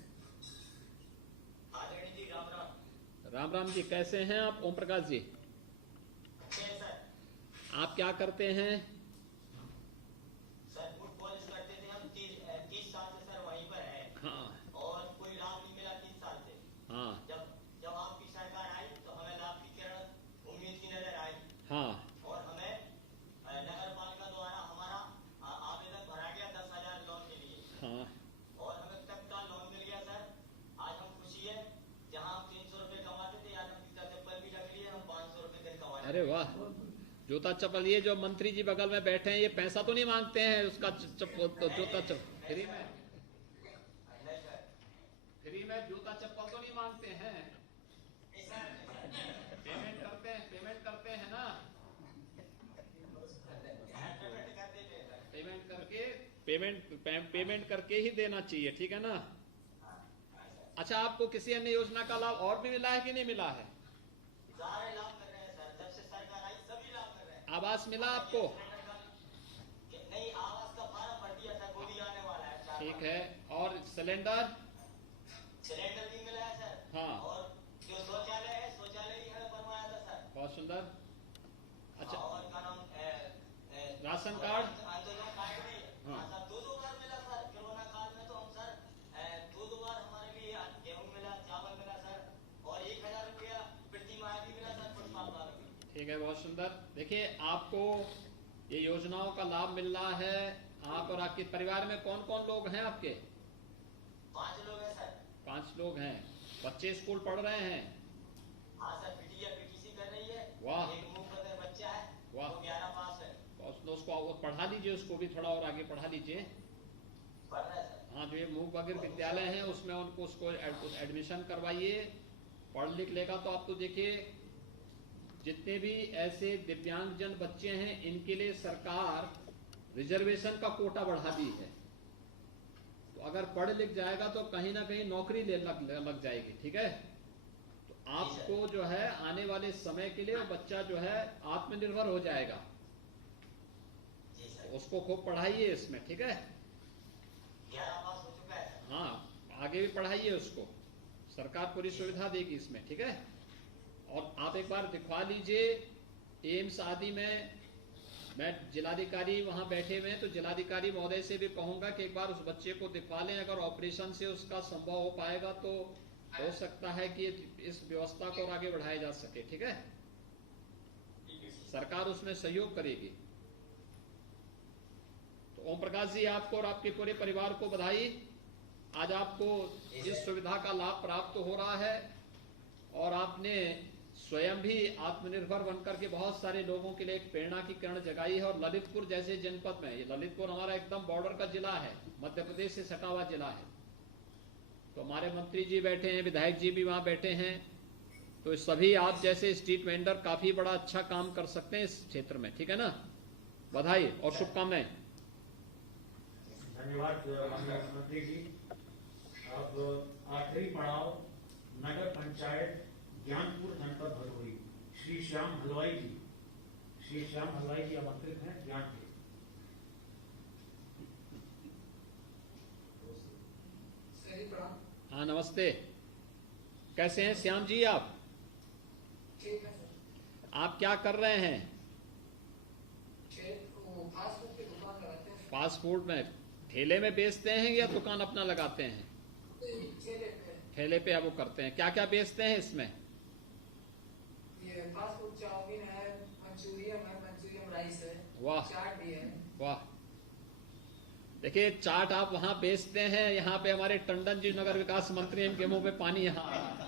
आदरणीय जी राम राम। राम राम जी, कैसे हैं आप ओम प्रकाश जी? सर आप क्या करते हैं? सर फूड पॉलिश करते थे हम 30 साल से सर वहीं पर है हाँ और कोई लाभ नहीं मिला 30 साल से। हाँ जब आपकी सरकार आई तो हमें लाभ की किरण उम्मीद की नजर आई हाँ और हमें नगर पालिका द्वारा हमारा आवेदन भरा गया 10,000 लोन के लिए हाँ। और हमें तत्काल लोन मिल गया सर। आज हम खुशी है, जहां हम 300 रुपए कमाते थे आज हम जूता चप्पल भी रख लिए, हम 500 रुपए दिन कमा रहे हैं। अरे वाह, जूता चप्पल। ये जो मंत्री जी बगल में बैठे हैं, ये पैसा तो नहीं मांगते हैं उसका? जूता चप्पल फ्री में? नहीं सर। फ्री में जूता चप्पल तो नहीं मांगते हैं? नहीं सर। पेमेंट करते हैं ना? पेमेंट कर देते हैं सर। पेमेंट करके ही देना चाहिए, ठीक है ना? अच्छा, आपको किसी अन्य योजना का लाभ और भी मिला है कि नहीं मिला है? सारे लाभ कर रहे हैं सर, जब से सरकार आई सभी लाभ कर रहे हैं। आवास मिला आपको? नहीं, आवास का फॉर्म भर दिया था, गोली आने वाला है 4 ठीक है। और सिलेंडर? सिलेंडर भी मिला है सर। हाँ। और जो शौचालय है, शौचालय भी हमें बनवाया था सर। बहुत सुंदर। अच्छा, और क्या नाम राशन कार्ड? अंत्योदय कार्ड भी हाँ। हाँ सर, 2 बार मिला सर। कोरोना काल में तो हम सर 2 बार हमारे लिए गेहूं मिला, चावल मिला सर और 1,000 रुपया प्रति माह भी मिला सर फुटपाथ वालों को। ठीक है, बहुत सुंदर। देखिए, आपको ये योजनाओं का लाभ मिल रहा है। आप और आपके परिवार में कौन कौन लोग हैं आपके? 5 लोग हैं सर। 5 लोग हैं। बच्चे स्कूल पढ़ रहे हैं? हाँ सर, बिटिया पीटीसी कर रही है। वाह। एक मूक बधिर बच्चा है, वाह। वो 11 पास है। उसको पढ़ा लीजिए, उसको भी थोड़ा और आगे पढ़ा लीजिए। पढ़ रहा है सर। हाँ, जो ये मूक बधिर विद्यालय है उसमें उसको एडमिशन करवाइए। पढ़ लिख लेगा तो आप तो देखिए, जितने भी ऐसे दिव्यांगजन बच्चे हैं इनके लिए सरकार रिजर्वेशन का कोटा बढ़ा दी है। तो अगर पढ़ लिख जाएगा तो कहीं ना कहीं नौकरी लग जाएगी, ठीक है? तो आपको जो है आने वाले समय के लिए वो बच्चा जो है आत्मनिर्भर हो जाएगा। जी सर। तो उसको खूब पढ़ाइए इसमें, ठीक है? 11 पास हो चुका है सर। हाँ, आगे भी पढ़ाइए उसको, सरकार पूरी सुविधा देगी इसमें, ठीक है? और आप एक बार दिखवा लीजिए एम्स आदि में। मैं जिलाधिकारी वहां बैठे हुए हैं तो जिलाधिकारी महोदय से भी कहूंगा कि एक बार उस बच्चे को दिखवा लें। अगर ऑपरेशन से उसका संभव हो पाएगा तो हो सकता है कि इस व्यवस्था को और आगे बढ़ाया जा सके, ठीक है? सरकार उसमें सहयोग करेगी। तो ओम प्रकाश जी, आपको और आपके पूरे परिवार को बधाई। आज आपको इस सुविधा का लाभ प्राप्त हो रहा है और आपने स्वयं भी आत्मनिर्भर बनकर के बहुत सारे लोगों के लिए एक प्रेरणा की किरण जगाई है। और ललितपुर जैसे जनपद में, ये ललितपुर हमारा एकदम बॉर्डर का जिला है, मध्य प्रदेश से सटा हुआ जिला है। तो हमारे मंत्री जी बैठे हैं, विधायक जी भी वहां बैठे हैं। तो सभी आप जैसे स्ट्रीट वेंडर काफी बड़ा अच्छा काम कर सकते हैं इस क्षेत्र में, ठीक है ना? बधाई और शुभकामनाएं। धन्यवाद मुख्यमंत्री जी। अब आखिरी पड़ाव नगर पंचायत ज्ञानपुर जनपद भदोही, श्री श्याम हलवाई जी आमंत्रित हैं ज्ञानपुर। हाँ, नमस्ते। कैसे हैं श्याम जी आप? आप क्या कर रहे हैं? फास्ट फूड की दुकान लगाते हैं। फास्ट फूड में ठेले में बेचते हैं या दुकान अपना लगाते हैं? ठेले पे वो करते हैं। क्या क्या बेचते हैं इसमें? ये फास्ट फूड चाउमीन है, मंचूरियन है, मंचूरियन राइस है, वाह चाट भी है। वाह, देखिए चाट आप वहां बेचते हैं, यहाँ पे हमारे टंडन जी नगर विकास मंत्री, इनके मुंह पे पानी यहाँ आ रहा है।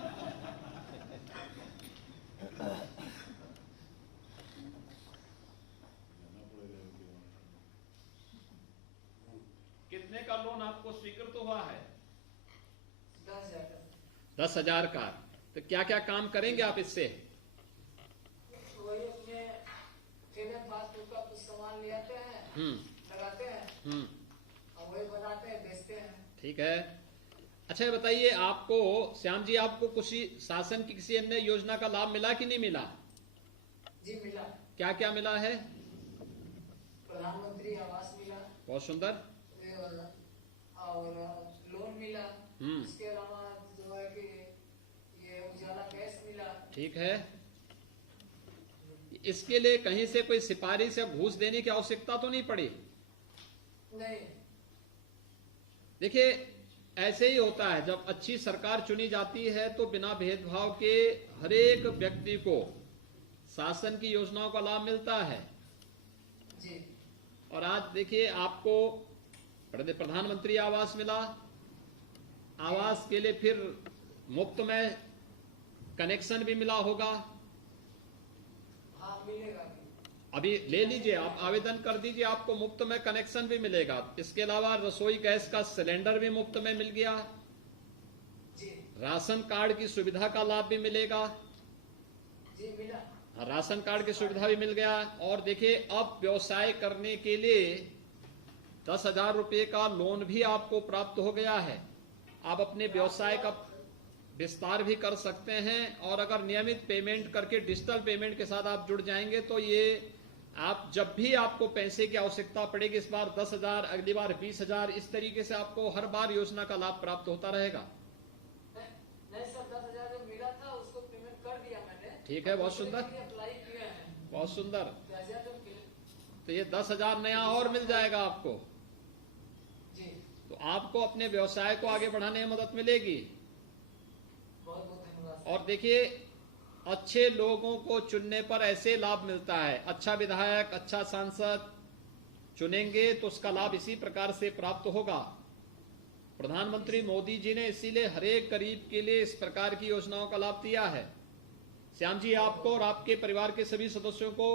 कितने का लोन आपको स्वीकृत हुआ है? 10,000 का। तो क्या क्या काम करेंगे आप इससे? वही अपने ठेले में फास्ट फूड का कुछ सामान ले आते हैं, लगाते हैं, और वही बनाते हैं, बेचते हैं। ठीक है। अच्छा ये बताइए, आपको श्याम जी, आपको किसी शासन की किसी अन्य योजना का लाभ मिला कि नहीं मिला? जी मिला। क्या क्या मिला है? प्रधानमंत्री आवास मिला, बहुत सुंदर। और लोन मिला। इसके अलावा जो है कि ये उजाला गैस मिला। ठीक है। इसके लिए कहीं से कोई सिफारिश या घूस देने की आवश्यकता तो नहीं पड़ी? नहीं। देखिए ऐसे ही होता है, जब अच्छी सरकार चुनी जाती है तो बिना भेदभाव के हर एक व्यक्ति को शासन की योजनाओं का लाभ मिलता है। जी। और आज देखिए आपको प्रधानमंत्री आवास मिला, आवास के लिए फिर मुफ्त में कनेक्शन भी मिला होगा। हाँ मिलेगा। अभी ले लीजिए, आप आवेदन कर दीजिए, आपको मुफ्त में कनेक्शन भी मिलेगा। इसके अलावा रसोई गैस का सिलेंडर भी मुफ्त में मिल गया। जी। राशन कार्ड की सुविधा का लाभ भी मिलेगा। जी मिला। राशन कार्ड की सुविधा भी मिल गया। और देखिए अब व्यवसाय करने के लिए 10,000 रुपये का लोन भी आपको प्राप्त हो गया है। आप अपने व्यवसाय का विस्तार भी कर सकते हैं, और अगर नियमित पेमेंट करके डिजिटल पेमेंट के साथ आप जुड़ जाएंगे तो ये आप जब भी आपको पैसे की आवश्यकता पड़ेगी, इस बार 10,000, अगली बार 20,000, इस तरीके से आपको हर बार योजना का लाभ प्राप्त होता रहेगा। नहीं सर, 10,000 जो मिला था उसको पेमेंट कर दिया मैंने। ठीक है, बहुत सुंदर, अप्लाई किया है। बहुत सुंदर। 10,000 तो ये 10,000 नया और मिल जाएगा आपको। जी। तो आपको अपने व्यवसाय को आगे बढ़ाने में मदद मिलेगी। बहुत बहुत धन्यवाद। और देखिए अच्छे लोगों को चुनने पर ऐसे लाभ मिलता है। अच्छा विधायक, अच्छा सांसद चुनेंगे तो उसका लाभ इसी प्रकार से प्राप्त होगा। प्रधानमंत्री मोदी जी ने इसीलिए हर एक गरीब के लिए इस प्रकार की योजनाओं का लाभ दिया है। श्याम जी, आपको और आपके परिवार के सभी सदस्यों को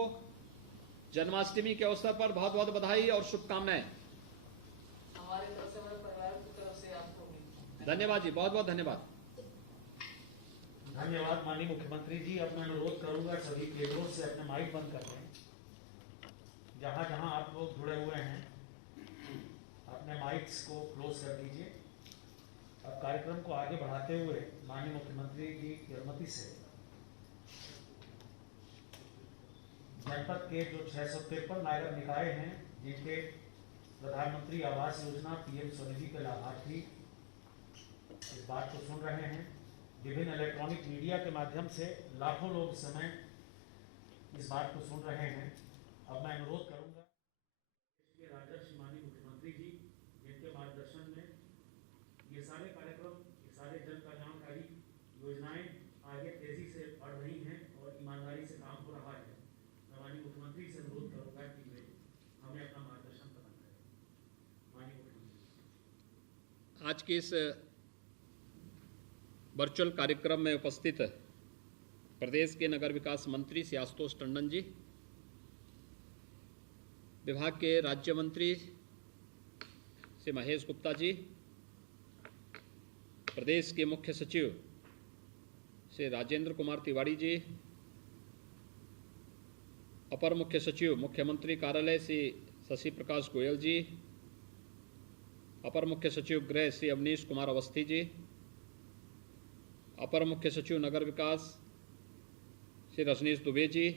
जन्माष्टमी के अवसर पर बहुत बहुत बधाई और शुभकामनाएं। हमारे तरफ से, हमारे परिवार की तरफ से आपको भी धन्यवाद जी, बहुत बहुत धन्यवाद। धन्यवाद माननीय मुख्यमंत्री जी। अब मैं अनुरोध करूंगा सभी केंद्रों से अपने माइक बंद कर लें। जहां जहां आप लोग जुड़े हुए हैं अपने माइक्स को क्लोज कर दीजिए। अब कार्यक्रम को आगे बढ़ाते हुए माननीय मुख्यमंत्री जी की अनुमति से जनपद के जो 653 नागर निकाय हैं, जिनके प्रधानमंत्री आवास योजना PM स्वनिधि के लाभार्थी इस बात को सुन रहे हैं, विभिन्न इलेक्ट्रॉनिक मीडिया के माध्यम से लाखों लोग इस समय इस बात को सुन रहे हैं। अब मैं अनुरोध करूंगा ये राजर्षि माननीय मुख्यमंत्री जी, जिनके मार्गदर्शन में ये सारे कार्यक्रम, ये सारे जन कल्याणकारी योजनाएं आगे तेजी से बढ़ रही हैं और ईमानदारी से काम हो रहा है। मैं माननीय मुख्यमंत्री से अनुरोध करूंगा कि वे हमें अपना मार्गदर्शन प्रदान करें। माननीय मुख्यमंत्री, आज के इस वर्चुअल कार्यक्रम में उपस्थित प्रदेश के नगर विकास मंत्री श्री आशुतोष टंडन जी, विभाग के राज्य मंत्री श्री महेश गुप्ता जी, प्रदेश के मुख्य सचिव श्री राजेंद्र कुमार तिवारी जी, अपर मुख्य सचिव मुख्यमंत्री कार्यालय श्री शशि प्रकाश गोयल जी, अपर मुख्य सचिव गृह श्री अवनीश कुमार अवस्थी जी, अपर मुख्य सचिव नगर विकास श्री रजनीश दुबे जी,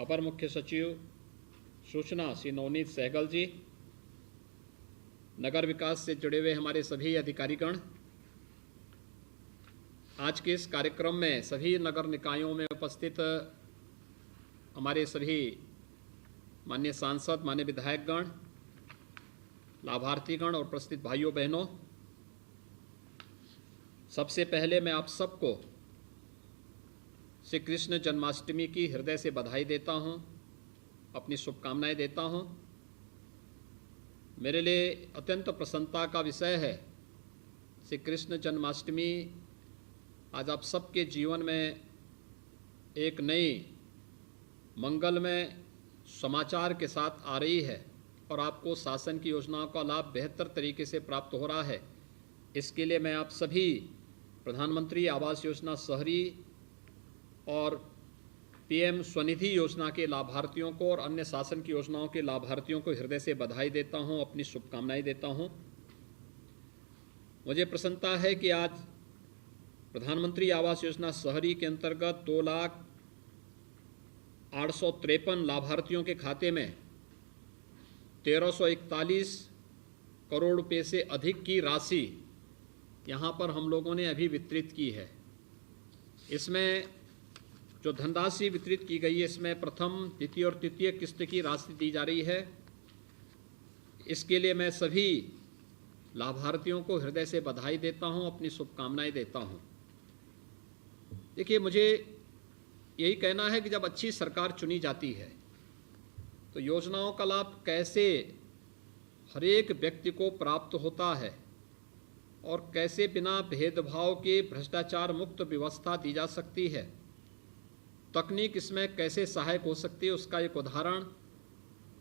अपर मुख्य सचिव सूचना श्री नवनीत सहगल जी, नगर विकास से जुड़े हुए हमारे सभी अधिकारीगण, आज के इस कार्यक्रम में सभी नगर निकायों में उपस्थित हमारे सभी माननीय सांसद, माननीय विधायकगण, लाभार्थीगण और उपस्थित भाइयों बहनों, सबसे पहले मैं आप सबको श्री कृष्ण जन्माष्टमी की हृदय से बधाई देता हूं, अपनी शुभकामनाएं देता हूं। मेरे लिए अत्यंत प्रसन्नता का विषय है श्री कृष्ण जन्माष्टमी आज आप सबके जीवन में एक नई मंगलमय समाचार के साथ आ रही है और आपको शासन की योजनाओं का लाभ बेहतर तरीके से प्राप्त हो रहा है। इसके लिए मैं आप सभी प्रधानमंत्री आवास योजना शहरी और पीएम स्वनिधि योजना के लाभार्थियों को और अन्य शासन की योजनाओं के लाभार्थियों को हृदय से बधाई देता हूं, अपनी शुभकामनाएं देता हूं। मुझे प्रसन्नता है कि आज प्रधानमंत्री आवास योजना शहरी के अंतर्गत 2,853 लाभार्थियों के खाते में 1341 करोड़ रुपए से अधिक की राशि यहाँ पर हम लोगों ने अभी वितरित की है। इसमें जो धनराशि वितरित की गई है, इसमें प्रथम, द्वितीय और तृतीय किस्त की राशि दी जा रही है। इसके लिए मैं सभी लाभार्थियों को हृदय से बधाई देता हूं, अपनी शुभकामनाएं देता हूं। देखिए, मुझे यही कहना है कि जब अच्छी सरकार चुनी जाती है तो योजनाओं का लाभ कैसे हर एक व्यक्ति को प्राप्त होता है और कैसे बिना भेदभाव के भ्रष्टाचार मुक्त व्यवस्था दी जा सकती है, तकनीक इसमें कैसे सहायक हो सकती है, उसका एक उदाहरण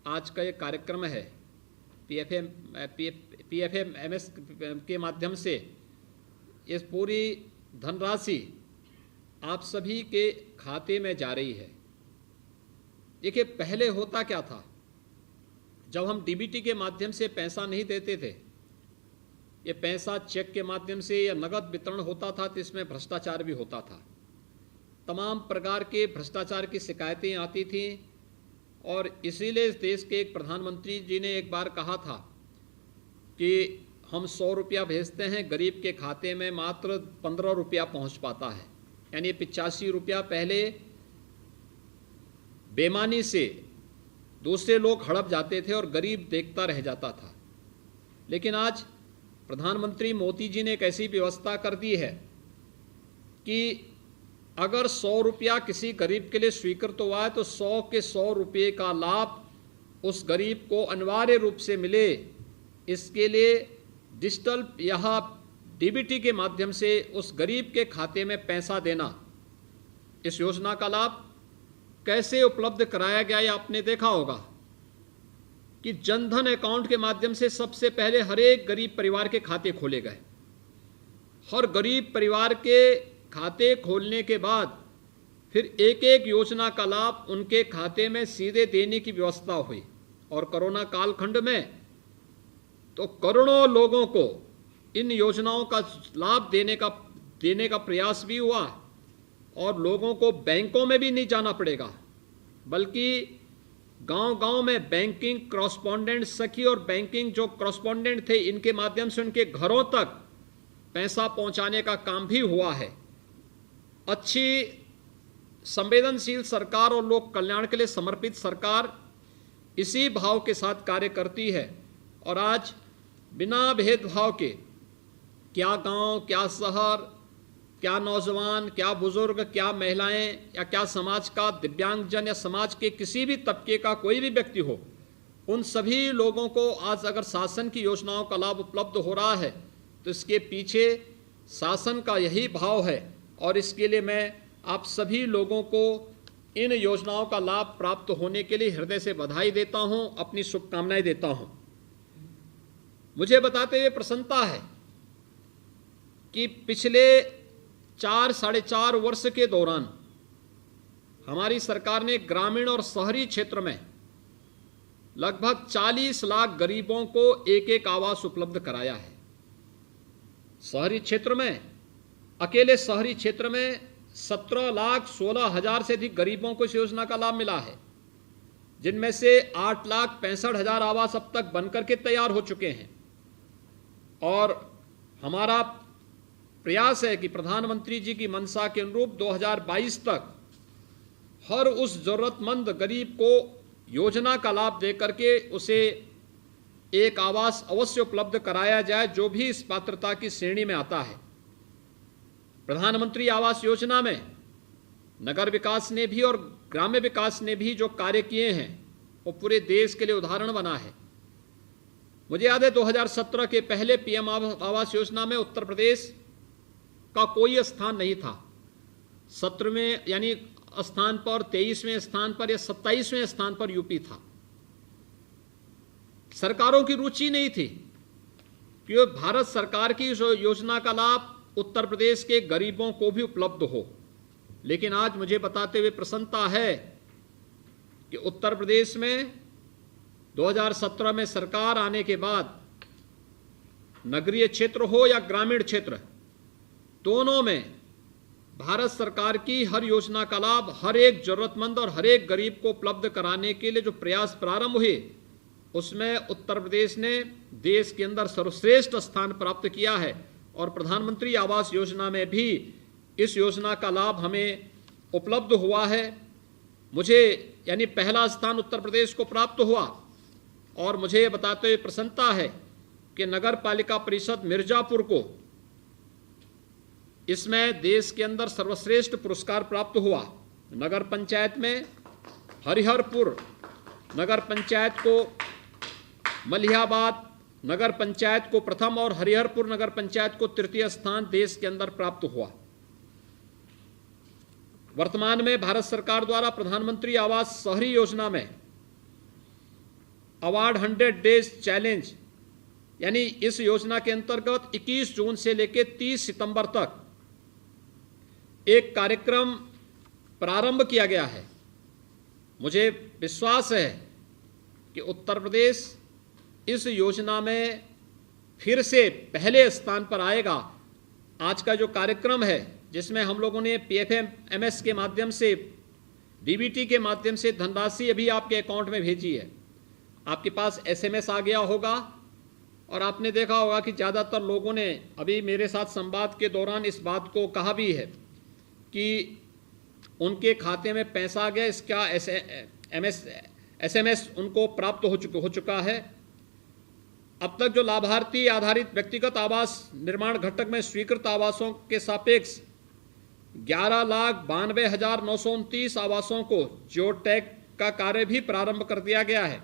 आज का एक कार्यक्रम है। PFMS के माध्यम से इस पूरी धनराशि आप सभी के खाते में जा रही है। देखिए, पहले होता क्या था, जब हम डीबीटी के माध्यम से पैसा नहीं देते थे, ये पैसा चेक के माध्यम से या नगद वितरण होता था तो इसमें भ्रष्टाचार भी होता था। तमाम प्रकार के भ्रष्टाचार की शिकायतें आती थीं और इसीलिए इस देश के एक प्रधानमंत्री जी ने एक बार कहा था कि हम 100 रुपया भेजते हैं, गरीब के खाते में मात्र 15 रुपया पहुँच पाता है। यानी 85 रुपया पहले बेईमानी से दूसरे लोग हड़प जाते थे और गरीब देखता रह जाता था। लेकिन आज प्रधानमंत्री मोदी जी ने एक ऐसी व्यवस्था कर दी है कि अगर 100 रुपया किसी गरीब के लिए स्वीकृत हुआ है तो 100 के 100 रुपये का लाभ उस गरीब को अनिवार्य रूप से मिले। इसके लिए डिजिटल या डीबीटी के माध्यम से उस गरीब के खाते में पैसा देना, इस योजना का लाभ कैसे उपलब्ध कराया गया ये आपने देखा होगा कि जनधन अकाउंट के माध्यम से सबसे पहले हर एक गरीब परिवार के खाते खोले गए। हर गरीब परिवार के खाते खोलने के बाद फिर एक एक योजना का लाभ उनके खाते में सीधे देने की व्यवस्था हुई और कोरोना कालखंड में तो करोड़ों लोगों को इन योजनाओं का लाभ देने का प्रयास भी हुआ और लोगों को बैंकों में भी नहीं जाना पड़ेगा, बल्कि गांव-गांव में बैंकिंग कॉरेस्पॉन्डेंट सखी और बैंकिंग जो कॉरेस्पॉन्डेंट थे, इनके माध्यम से उनके घरों तक पैसा पहुंचाने का काम भी हुआ है। अच्छी संवेदनशील सरकार और लोक कल्याण के लिए समर्पित सरकार इसी भाव के साथ कार्य करती है और आज बिना भेदभाव के, क्या गांव, क्या शहर, क्या नौजवान, क्या बुजुर्ग, क्या महिलाएं या क्या समाज का दिव्यांगजन या समाज के किसी भी तबके का कोई भी व्यक्ति हो, उन सभी लोगों को आज अगर शासन की योजनाओं का लाभ उपलब्ध हो रहा है तो इसके पीछे शासन का यही भाव है और इसके लिए मैं आप सभी लोगों को इन योजनाओं का लाभ प्राप्त होने के लिए हृदय से बधाई देता हूं, अपनी शुभकामनाएं देता हूं। मुझे बताते हुए प्रसन्नता है कि पिछले 4-4.5 वर्ष के दौरान हमारी सरकार ने ग्रामीण और शहरी क्षेत्र में लगभग 40 लाख गरीबों को एक एक आवास उपलब्ध कराया है। शहरी क्षेत्र में, अकेले शहरी क्षेत्र में 17,16,000 से अधिक गरीबों को इस योजना का लाभ मिला है, जिनमें से 8,65,000 आवास अब तक बनकर के तैयार हो चुके हैं और हमारा प्रयास है कि प्रधानमंत्री जी की मंशा के अनुरूप 2022 तक हर उस जरूरतमंद गरीब को योजना का लाभ देकर के उसे एक आवास अवश्य उपलब्ध कराया जाए जो भी इस पात्रता की श्रेणी में आता है। प्रधानमंत्री आवास योजना में नगर विकास ने भी और ग्राम्य विकास ने भी जो कार्य किए हैं वो पूरे देश के लिए उदाहरण बना है। मुझे याद है 2017 के पहले पीएम आवास योजना में उत्तर प्रदेश का कोई स्थान नहीं था। 17वें यानी स्थान पर, 23वें स्थान पर या 27वें स्थान पर यूपी था। सरकारों की रुचि नहीं थी कि भारत सरकार की योजना का लाभ उत्तर प्रदेश के गरीबों को भी उपलब्ध हो। लेकिन आज मुझे बताते हुए प्रसन्नता है कि उत्तर प्रदेश में 2017 में सरकार आने के बाद नगरीय क्षेत्र हो या ग्रामीण क्षेत्र, दोनों में भारत सरकार की हर योजना का लाभ हर एक जरूरतमंद और हर एक गरीब को उपलब्ध कराने के लिए जो प्रयास प्रारंभ हुए, उसमें उत्तर प्रदेश ने देश के अंदर सर्वश्रेष्ठ स्थान प्राप्त किया है। और प्रधानमंत्री आवास योजना में भी इस योजना का लाभ हमें उपलब्ध हुआ है। मुझे यानी पहला स्थान उत्तर प्रदेश को प्राप्त हुआ और मुझे बताते हुए प्रसन्नता है कि नगर पालिका परिषद मिर्जापुर को इसमें देश के अंदर सर्वश्रेष्ठ पुरस्कार प्राप्त हुआ। नगर पंचायत में हरिहरपुर नगर पंचायत को, मलिहाबाद नगर पंचायत को प्रथम और हरिहरपुर नगर पंचायत को तृतीय स्थान देश के अंदर प्राप्त हुआ। वर्तमान में भारत सरकार द्वारा प्रधानमंत्री आवास शहरी योजना में अवार्ड 100 डेज चैलेंज यानी इस योजना के अंतर्गत 21 जून से लेकर 30 सितंबर तक एक कार्यक्रम प्रारंभ किया गया है। मुझे विश्वास है कि उत्तर प्रदेश इस योजना में फिर से पहले स्थान पर आएगा। आज का जो कार्यक्रम है जिसमें हम लोगों ने PFMS के माध्यम से, DBT के माध्यम से धनराशि अभी आपके अकाउंट में भेजी है, आपके पास SMS आ गया होगा और आपने देखा होगा कि ज़्यादातर लोगों ने अभी मेरे साथ संवाद के दौरान इस बात को कहा भी है कि उनके खाते में पैसा आ गया, इसका SMS उनको प्राप्त हो चुका है। अब तक जो लाभार्थी आधारित व्यक्तिगत आवास निर्माण घटक में स्वीकृत आवासों के सापेक्ष 11,92,929 आवासों को जियोटैग का कार्य भी प्रारंभ कर दिया गया है,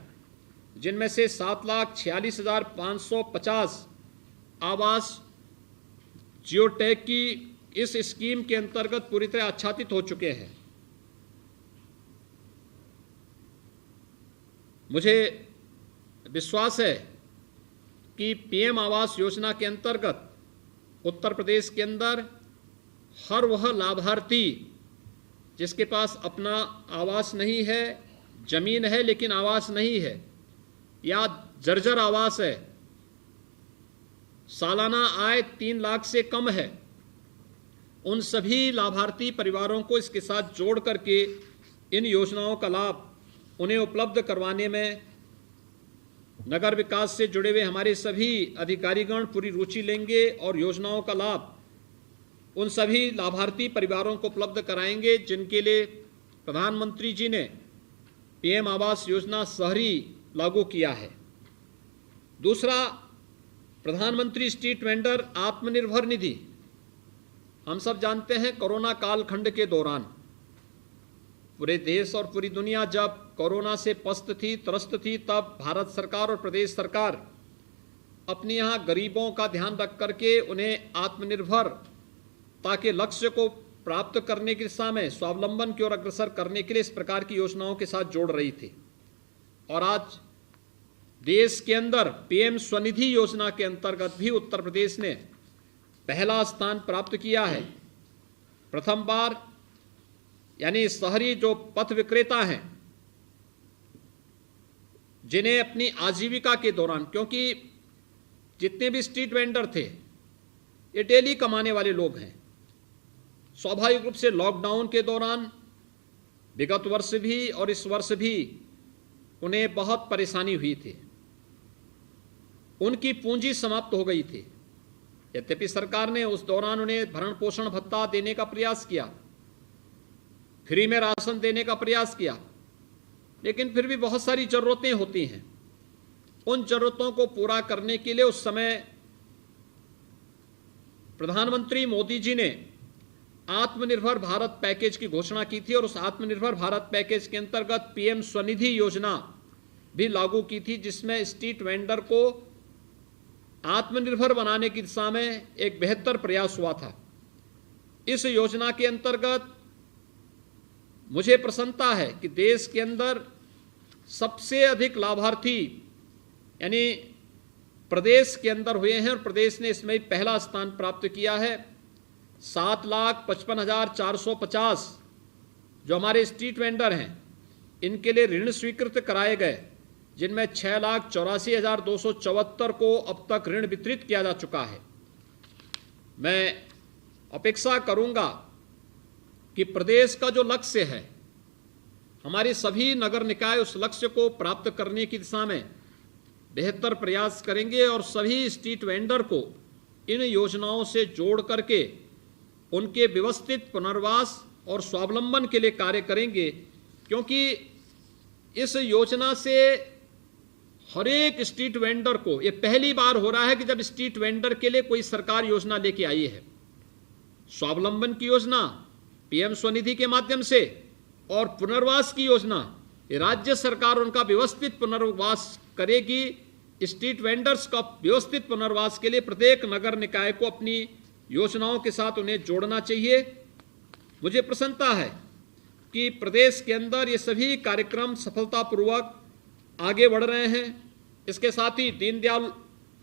जिनमें से 7,46,550 आवास जियोटैग की इस स्कीम के अंतर्गत पूरी तरह आच्छादित हो चुके हैं। मुझे विश्वास है कि पीएम आवास योजना के अंतर्गत उत्तर प्रदेश के अंदर हर वह लाभार्थी जिसके पास अपना आवास नहीं है, जमीन है लेकिन आवास नहीं है, या जर्जर आवास है, सालाना आय 3 लाख से कम है, उन सभी लाभार्थी परिवारों को इसके साथ जोड़ करके इन योजनाओं का लाभ उन्हें उपलब्ध करवाने में नगर विकास से जुड़े हुए हमारे सभी अधिकारीगण पूरी रुचि लेंगे और योजनाओं का लाभ उन सभी लाभार्थी परिवारों को उपलब्ध कराएंगे जिनके लिए प्रधानमंत्री जी ने पीएम आवास योजना शहरी लागू किया है। दूसरा, प्रधानमंत्री स्ट्रीट वेंडर आत्मनिर्भर निधि। हम सब जानते हैं कोरोना कालखंड के दौरान पूरे देश और पूरी दुनिया जब कोरोना से त्रस्त थी, तब भारत सरकार और प्रदेश सरकार अपने यहाँ गरीबों का ध्यान रख करके उन्हें आत्मनिर्भरता के लक्ष्य को प्राप्त करने की दिशा में स्वावलंबन की ओर अग्रसर करने के लिए इस प्रकार की योजनाओं के साथ जोड़ रही थी। और आज देश के अंदर पीएम स्वनिधि योजना के अंतर्गत भी उत्तर प्रदेश ने पहला स्थान प्राप्त किया है। प्रथम बार यानी शहरी जो पथ विक्रेता हैं जिन्हें अपनी आजीविका के दौरान, क्योंकि जितने भी स्ट्रीट वेंडर थे ये डेली कमाने वाले लोग हैं, स्वाभाविक रूप से लॉकडाउन के दौरान विगत वर्ष भी और इस वर्ष भी उन्हें बहुत परेशानी हुई थी, उनकी पूंजी समाप्त हो गई थी। यद्यपि सरकार ने उस दौरान उन्हें भरण पोषण भत्ता देने का प्रयास किया, फ्री में राशन देने का प्रयास किया, लेकिन फिर भी बहुत सारी जरूरतें होती हैं। उन जरूरतों को पूरा करने के लिए उस समय प्रधानमंत्री मोदी जी ने आत्मनिर्भर भारत पैकेज की घोषणा की थी और उस आत्मनिर्भर भारत पैकेज के अंतर्गत पीएम स्वनिधि योजना भी लागू की थी, जिसमें स्ट्रीट वेंडर को आत्मनिर्भर बनाने की दिशा में एक बेहतर प्रयास हुआ था। इस योजना के अंतर्गत मुझे प्रसन्नता है कि देश के अंदर सबसे अधिक लाभार्थी यानी प्रदेश के अंदर हुए हैं और प्रदेश ने इसमें पहला स्थान प्राप्त किया है। 7,55,450 जो हमारे स्ट्रीट वेंडर हैं, इनके लिए ऋण स्वीकृत कराए गए, जिनमें 6,84,274 को अब तक ऋण वितरित किया जा चुका है। मैं अपेक्षा करूंगा कि प्रदेश का जो लक्ष्य है, हमारे सभी नगर निकाय उस लक्ष्य को प्राप्त करने की दिशा में बेहतर प्रयास करेंगे और सभी स्ट्रीट वेंडर को इन योजनाओं से जोड़ करके उनके व्यवस्थित पुनर्वास और स्वावलंबन के लिए कार्य करेंगे, क्योंकि इस योजना से हर एक स्ट्रीट वेंडर को ये पहली बार हो रहा है कि जब स्ट्रीट वेंडर के लिए कोई सरकार योजना लेके आई है। स्वावलंबन की योजना पीएम स्वनिधि के माध्यम से और पुनर्वास की योजना राज्य सरकार उनका व्यवस्थित पुनर्वास करेगी। स्ट्रीट वेंडर्स का व्यवस्थित पुनर्वास के लिए प्रत्येक नगर निकाय को अपनी योजनाओं के साथ उन्हें जोड़ना चाहिए। मुझे प्रसन्नता है कि प्रदेश के अंदर ये सभी कार्यक्रम सफलतापूर्वक आगे बढ़ रहे हैं। इसके साथ ही दीनदयाल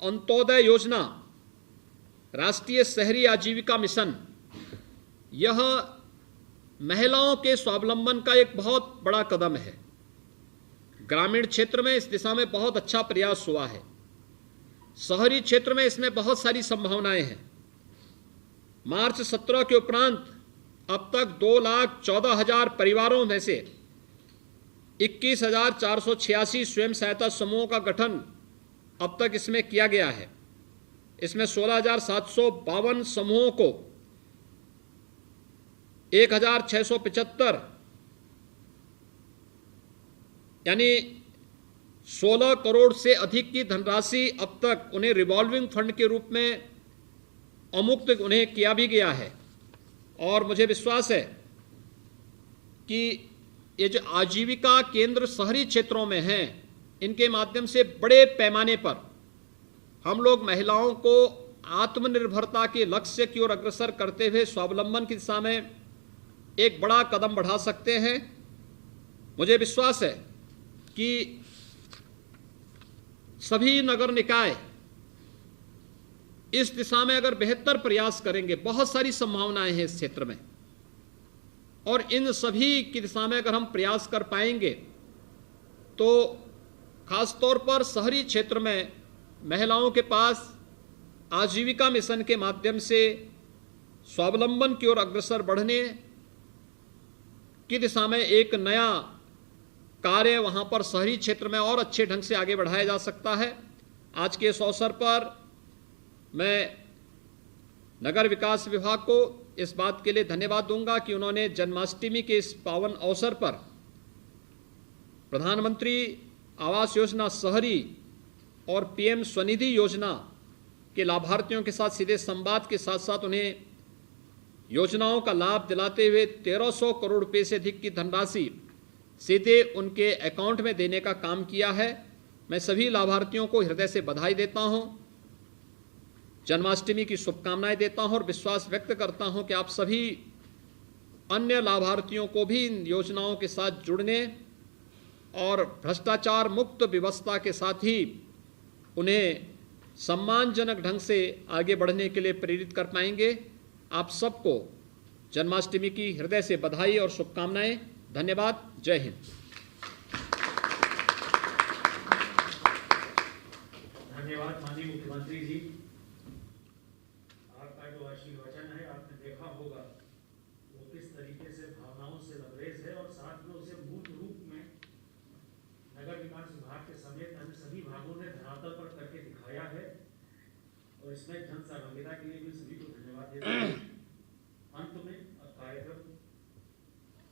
अंत्योदय योजना, राष्ट्रीय शहरी आजीविका मिशन, यह महिलाओं के स्वावलंबन का एक बहुत बड़ा कदम है। ग्रामीण क्षेत्र में इस दिशा में बहुत अच्छा प्रयास हुआ है। शहरी क्षेत्र में इसमें बहुत सारी संभावनाएं हैं। मार्च 17 के उपरांत अब तक 2,14,000 परिवारों में से 21,486 स्वयं सहायता समूहों का गठन अब तक इसमें किया गया है। इसमें 16,752 समूहों को 1,675 यानी 16 करोड़ से अधिक की धनराशि अब तक उन्हें रिवॉल्विंग फंड के रूप में अमुक्त उन्हें किया भी गया है। और मुझे विश्वास है कि ये जो आजीविका केंद्र शहरी क्षेत्रों में हैं, इनके माध्यम से बड़े पैमाने पर हम लोग महिलाओं को आत्मनिर्भरता के लक्ष्य की ओर अग्रसर करते हुए स्वावलंबन की दिशा में एक बड़ा कदम बढ़ा सकते हैं। मुझे विश्वास है कि सभी नगर निकाय इस दिशा में अगर बेहतर प्रयास करेंगे, बहुत सारी संभावनाएं हैं इस क्षेत्र में, और इन सभी की दिशा में अगर हम प्रयास कर पाएंगे तो खासतौर पर शहरी क्षेत्र में महिलाओं के पास आजीविका मिशन के माध्यम से स्वावलंबन की ओर अग्रसर बढ़ने की दिशा में एक नया कार्य वहां पर शहरी क्षेत्र में और अच्छे ढंग से आगे बढ़ाया जा सकता है। आज के इस अवसर पर मैं नगर विकास विभाग को इस बात के लिए धन्यवाद दूंगा कि उन्होंने जन्माष्टमी के इस पावन अवसर पर प्रधानमंत्री आवास योजना शहरी और पीएम स्वनिधि योजना के लाभार्थियों के साथ सीधे संवाद के साथ साथ उन्हें योजनाओं का लाभ दिलाते हुए 1,300 करोड़ रुपए से अधिक की धनराशि सीधे उनके अकाउंट में देने का काम किया है। मैं सभी लाभार्थियों को हृदय से बधाई देता हूं, जन्माष्टमी की शुभकामनाएं देता हूं और विश्वास व्यक्त करता हूं कि आप सभी अन्य लाभार्थियों को भी इन योजनाओं के साथ जुड़ने और भ्रष्टाचार मुक्त व्यवस्था के साथ ही उन्हें सम्मानजनक ढंग से आगे बढ़ने के लिए प्रेरित कर पाएंगे। आप सबको जन्माष्टमी की हृदय से बधाई और शुभकामनाएं। धन्यवाद। जय हिंद। धन्यवाद माननीय मुख्यमंत्री जी। आपका जो आशीर्वचन है, आपने देखा होगा वो किस तरीके से भावनाओं से लबरेज है और साथ में उसे मूल रूप में नगर विकास विभाग के समेत अन्य सभी भागों ने धरातल पर करके दिखाया है। और विस्मय धन सहभागिता के लिए भी सभी को धन्यवाद देता हूँ। अंत में कार्यक्रम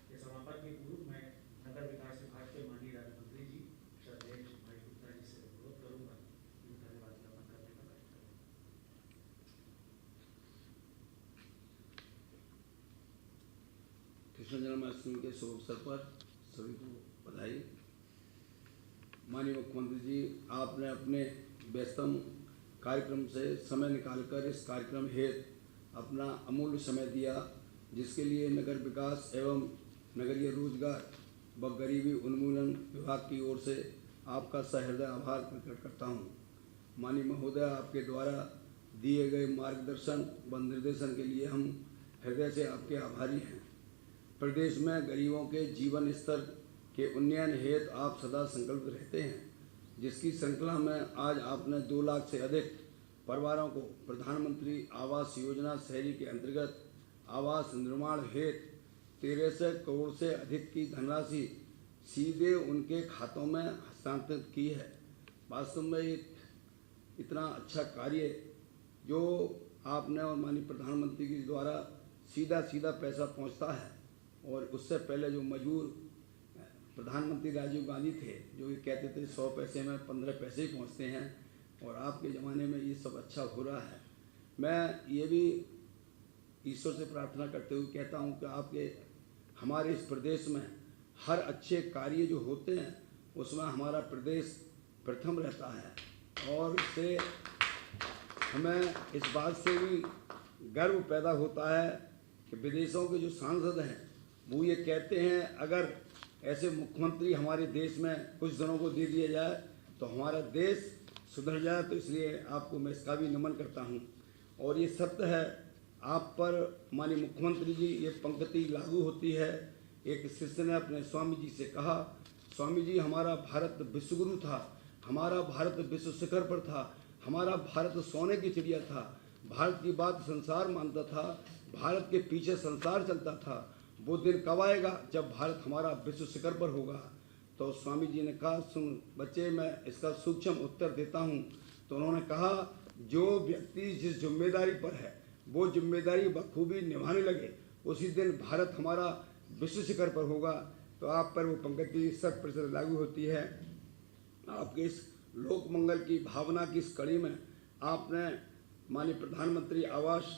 के समापन के पूर्व मैं नगर विकास विभाग के माननीय राज्य मंत्री जी श्रद्धेय भाई गुप्ता जी से अनुरोध करूंगा कि धन्यवाद ज्ञापन करने का कार्य करें। कृष्ण जन्माष्टमी के शुभ अवसर पर सभी को बधाई। माननीय मुख्यमंत्री जी, आपने अपने व्यस्तम कार्यक्रम से समय निकालकर इस कार्यक्रम हेतु अपना अमूल्य समय दिया, जिसके लिए नगर विकास एवं नगरीय रोजगार व गरीबी उन्मूलन विभाग की ओर से आपका सहृदय आभार प्रकट करता हूँ। माननीय महोदय, आपके द्वारा दिए गए मार्गदर्शन व निर्देशन के लिए हम हृदय से आपके आभारी हैं। प्रदेश में गरीबों के जीवन स्तर के उन्नयन हेतु आप सदा संकल्पित रहते हैं, जिसकी श्रृंखला में आज आपने 2 लाख से अधिक परिवारों को प्रधानमंत्री आवास योजना शहरी के अंतर्गत आवास निर्माण हेतु 1300 करोड़ से अधिक की धनराशि सीधे उनके खातों में हस्तांतरित की है। वास्तव में इतना अच्छा कार्य जो आपने और माननीय प्रधानमंत्री के द्वारा सीधा पैसा पहुंचता है, और उससे पहले जो मजबूर प्रधानमंत्री राजीव गांधी थे, जो ये कहते थे 100 पैसे में 15 पैसे ही पहुंचते हैं, और आपके ज़माने में ये सब अच्छा हो रहा है। मैं ये भी ईश्वर से प्रार्थना करते हुए कहता हूँ कि आपके हमारे इस प्रदेश में हर अच्छे कार्य जो होते हैं उसमें हमारा प्रदेश प्रथम रहता है, और इससे हमें इस बात से भी गर्व पैदा होता है कि विदेशों के जो सांसद हैं वो ये कहते हैं अगर ऐसे मुख्यमंत्री हमारे देश में कुछ दिनों को दे दिया जाए तो हमारा देश सुधर जाए। तो इसलिए आपको मैं इसका भी नमन करता हूँ। और ये सत्य है, आप पर माननीय मुख्यमंत्री जी ये पंक्ति लागू होती है। एक शिष्य ने अपने स्वामी जी से कहा, स्वामी जी हमारा भारत विश्वगुरु था, हमारा भारत विश्व शिखर पर था, हमारा भारत सोने की चिड़िया था, भारत की बात संसार मानता था, भारत के पीछे संसार चलता था। वो दिन कब आएगा जब भारत हमारा विश्व शिखर पर होगा। तो स्वामी जी ने कहा, सुन बच्चे, मैं इसका सूक्ष्म उत्तर देता हूँ। तो उन्होंने कहा, जो व्यक्ति जिस जिम्मेदारी पर है वो जिम्मेदारी बखूबी निभाने लगे, उसी दिन भारत हमारा विश्व शिखर पर होगा। तो आप पर वो पंक्ति 100% लागू होती है। आपके इस लोक मंगल की भावना की इस कड़ी में आपने माननीय प्रधानमंत्री आवास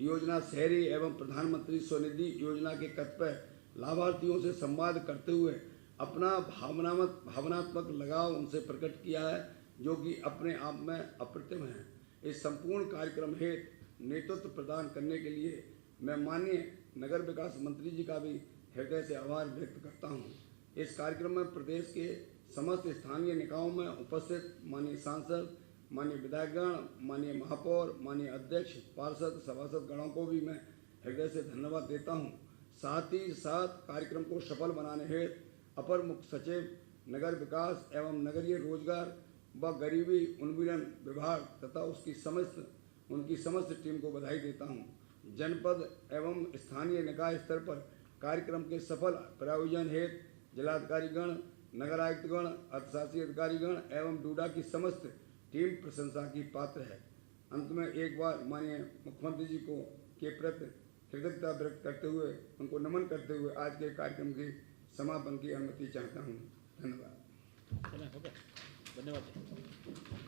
योजना शहरी एवं प्रधानमंत्री स्वनिधि योजना के कतिपय लाभार्थियों से संवाद करते हुए अपना भावनात्मक लगाव उनसे प्रकट किया है, जो कि अपने आप में अप्रतिम है। इस संपूर्ण कार्यक्रम हेतु नेतृत्व प्रदान करने के लिए मैं माननीय नगर विकास मंत्री जी का भी हृदय से आभार व्यक्त करता हूँ। इस कार्यक्रम में प्रदेश के समस्त स्थानीय निकायों में उपस्थित माननीय सांसद, माननीय विधायकगण, माननीय महापौर, माननीय अध्यक्ष, पार्षद, सभासद गणों को भी मैं हृदय से धन्यवाद देता हूं। साथ ही साथ कार्यक्रम को सफल बनाने हेतु अपर मुख्य सचिव नगर विकास एवं नगरीय रोजगार व गरीबी उन्मूलन विभाग तथा उनकी समस्त टीम को बधाई देता हूं। जनपद एवं स्थानीय निकाय स्तर पर कार्यक्रम के सफल प्रायोजन हेतु जिलाधिकारीगण, नगर आयुक्तगण, अर्थशास्त्री अधिकारीगण एवं डूडा की समस्त टीम प्रशंसा की पात्र है। अंत में एक बार माननीय मुख्यमंत्री जी को के प्रति कृतज्ञता व्यक्त करते हुए, उनको नमन करते हुए आज के कार्यक्रम के समापन की अनुमति चाहता हूँ। धन्यवाद। धन्यवाद।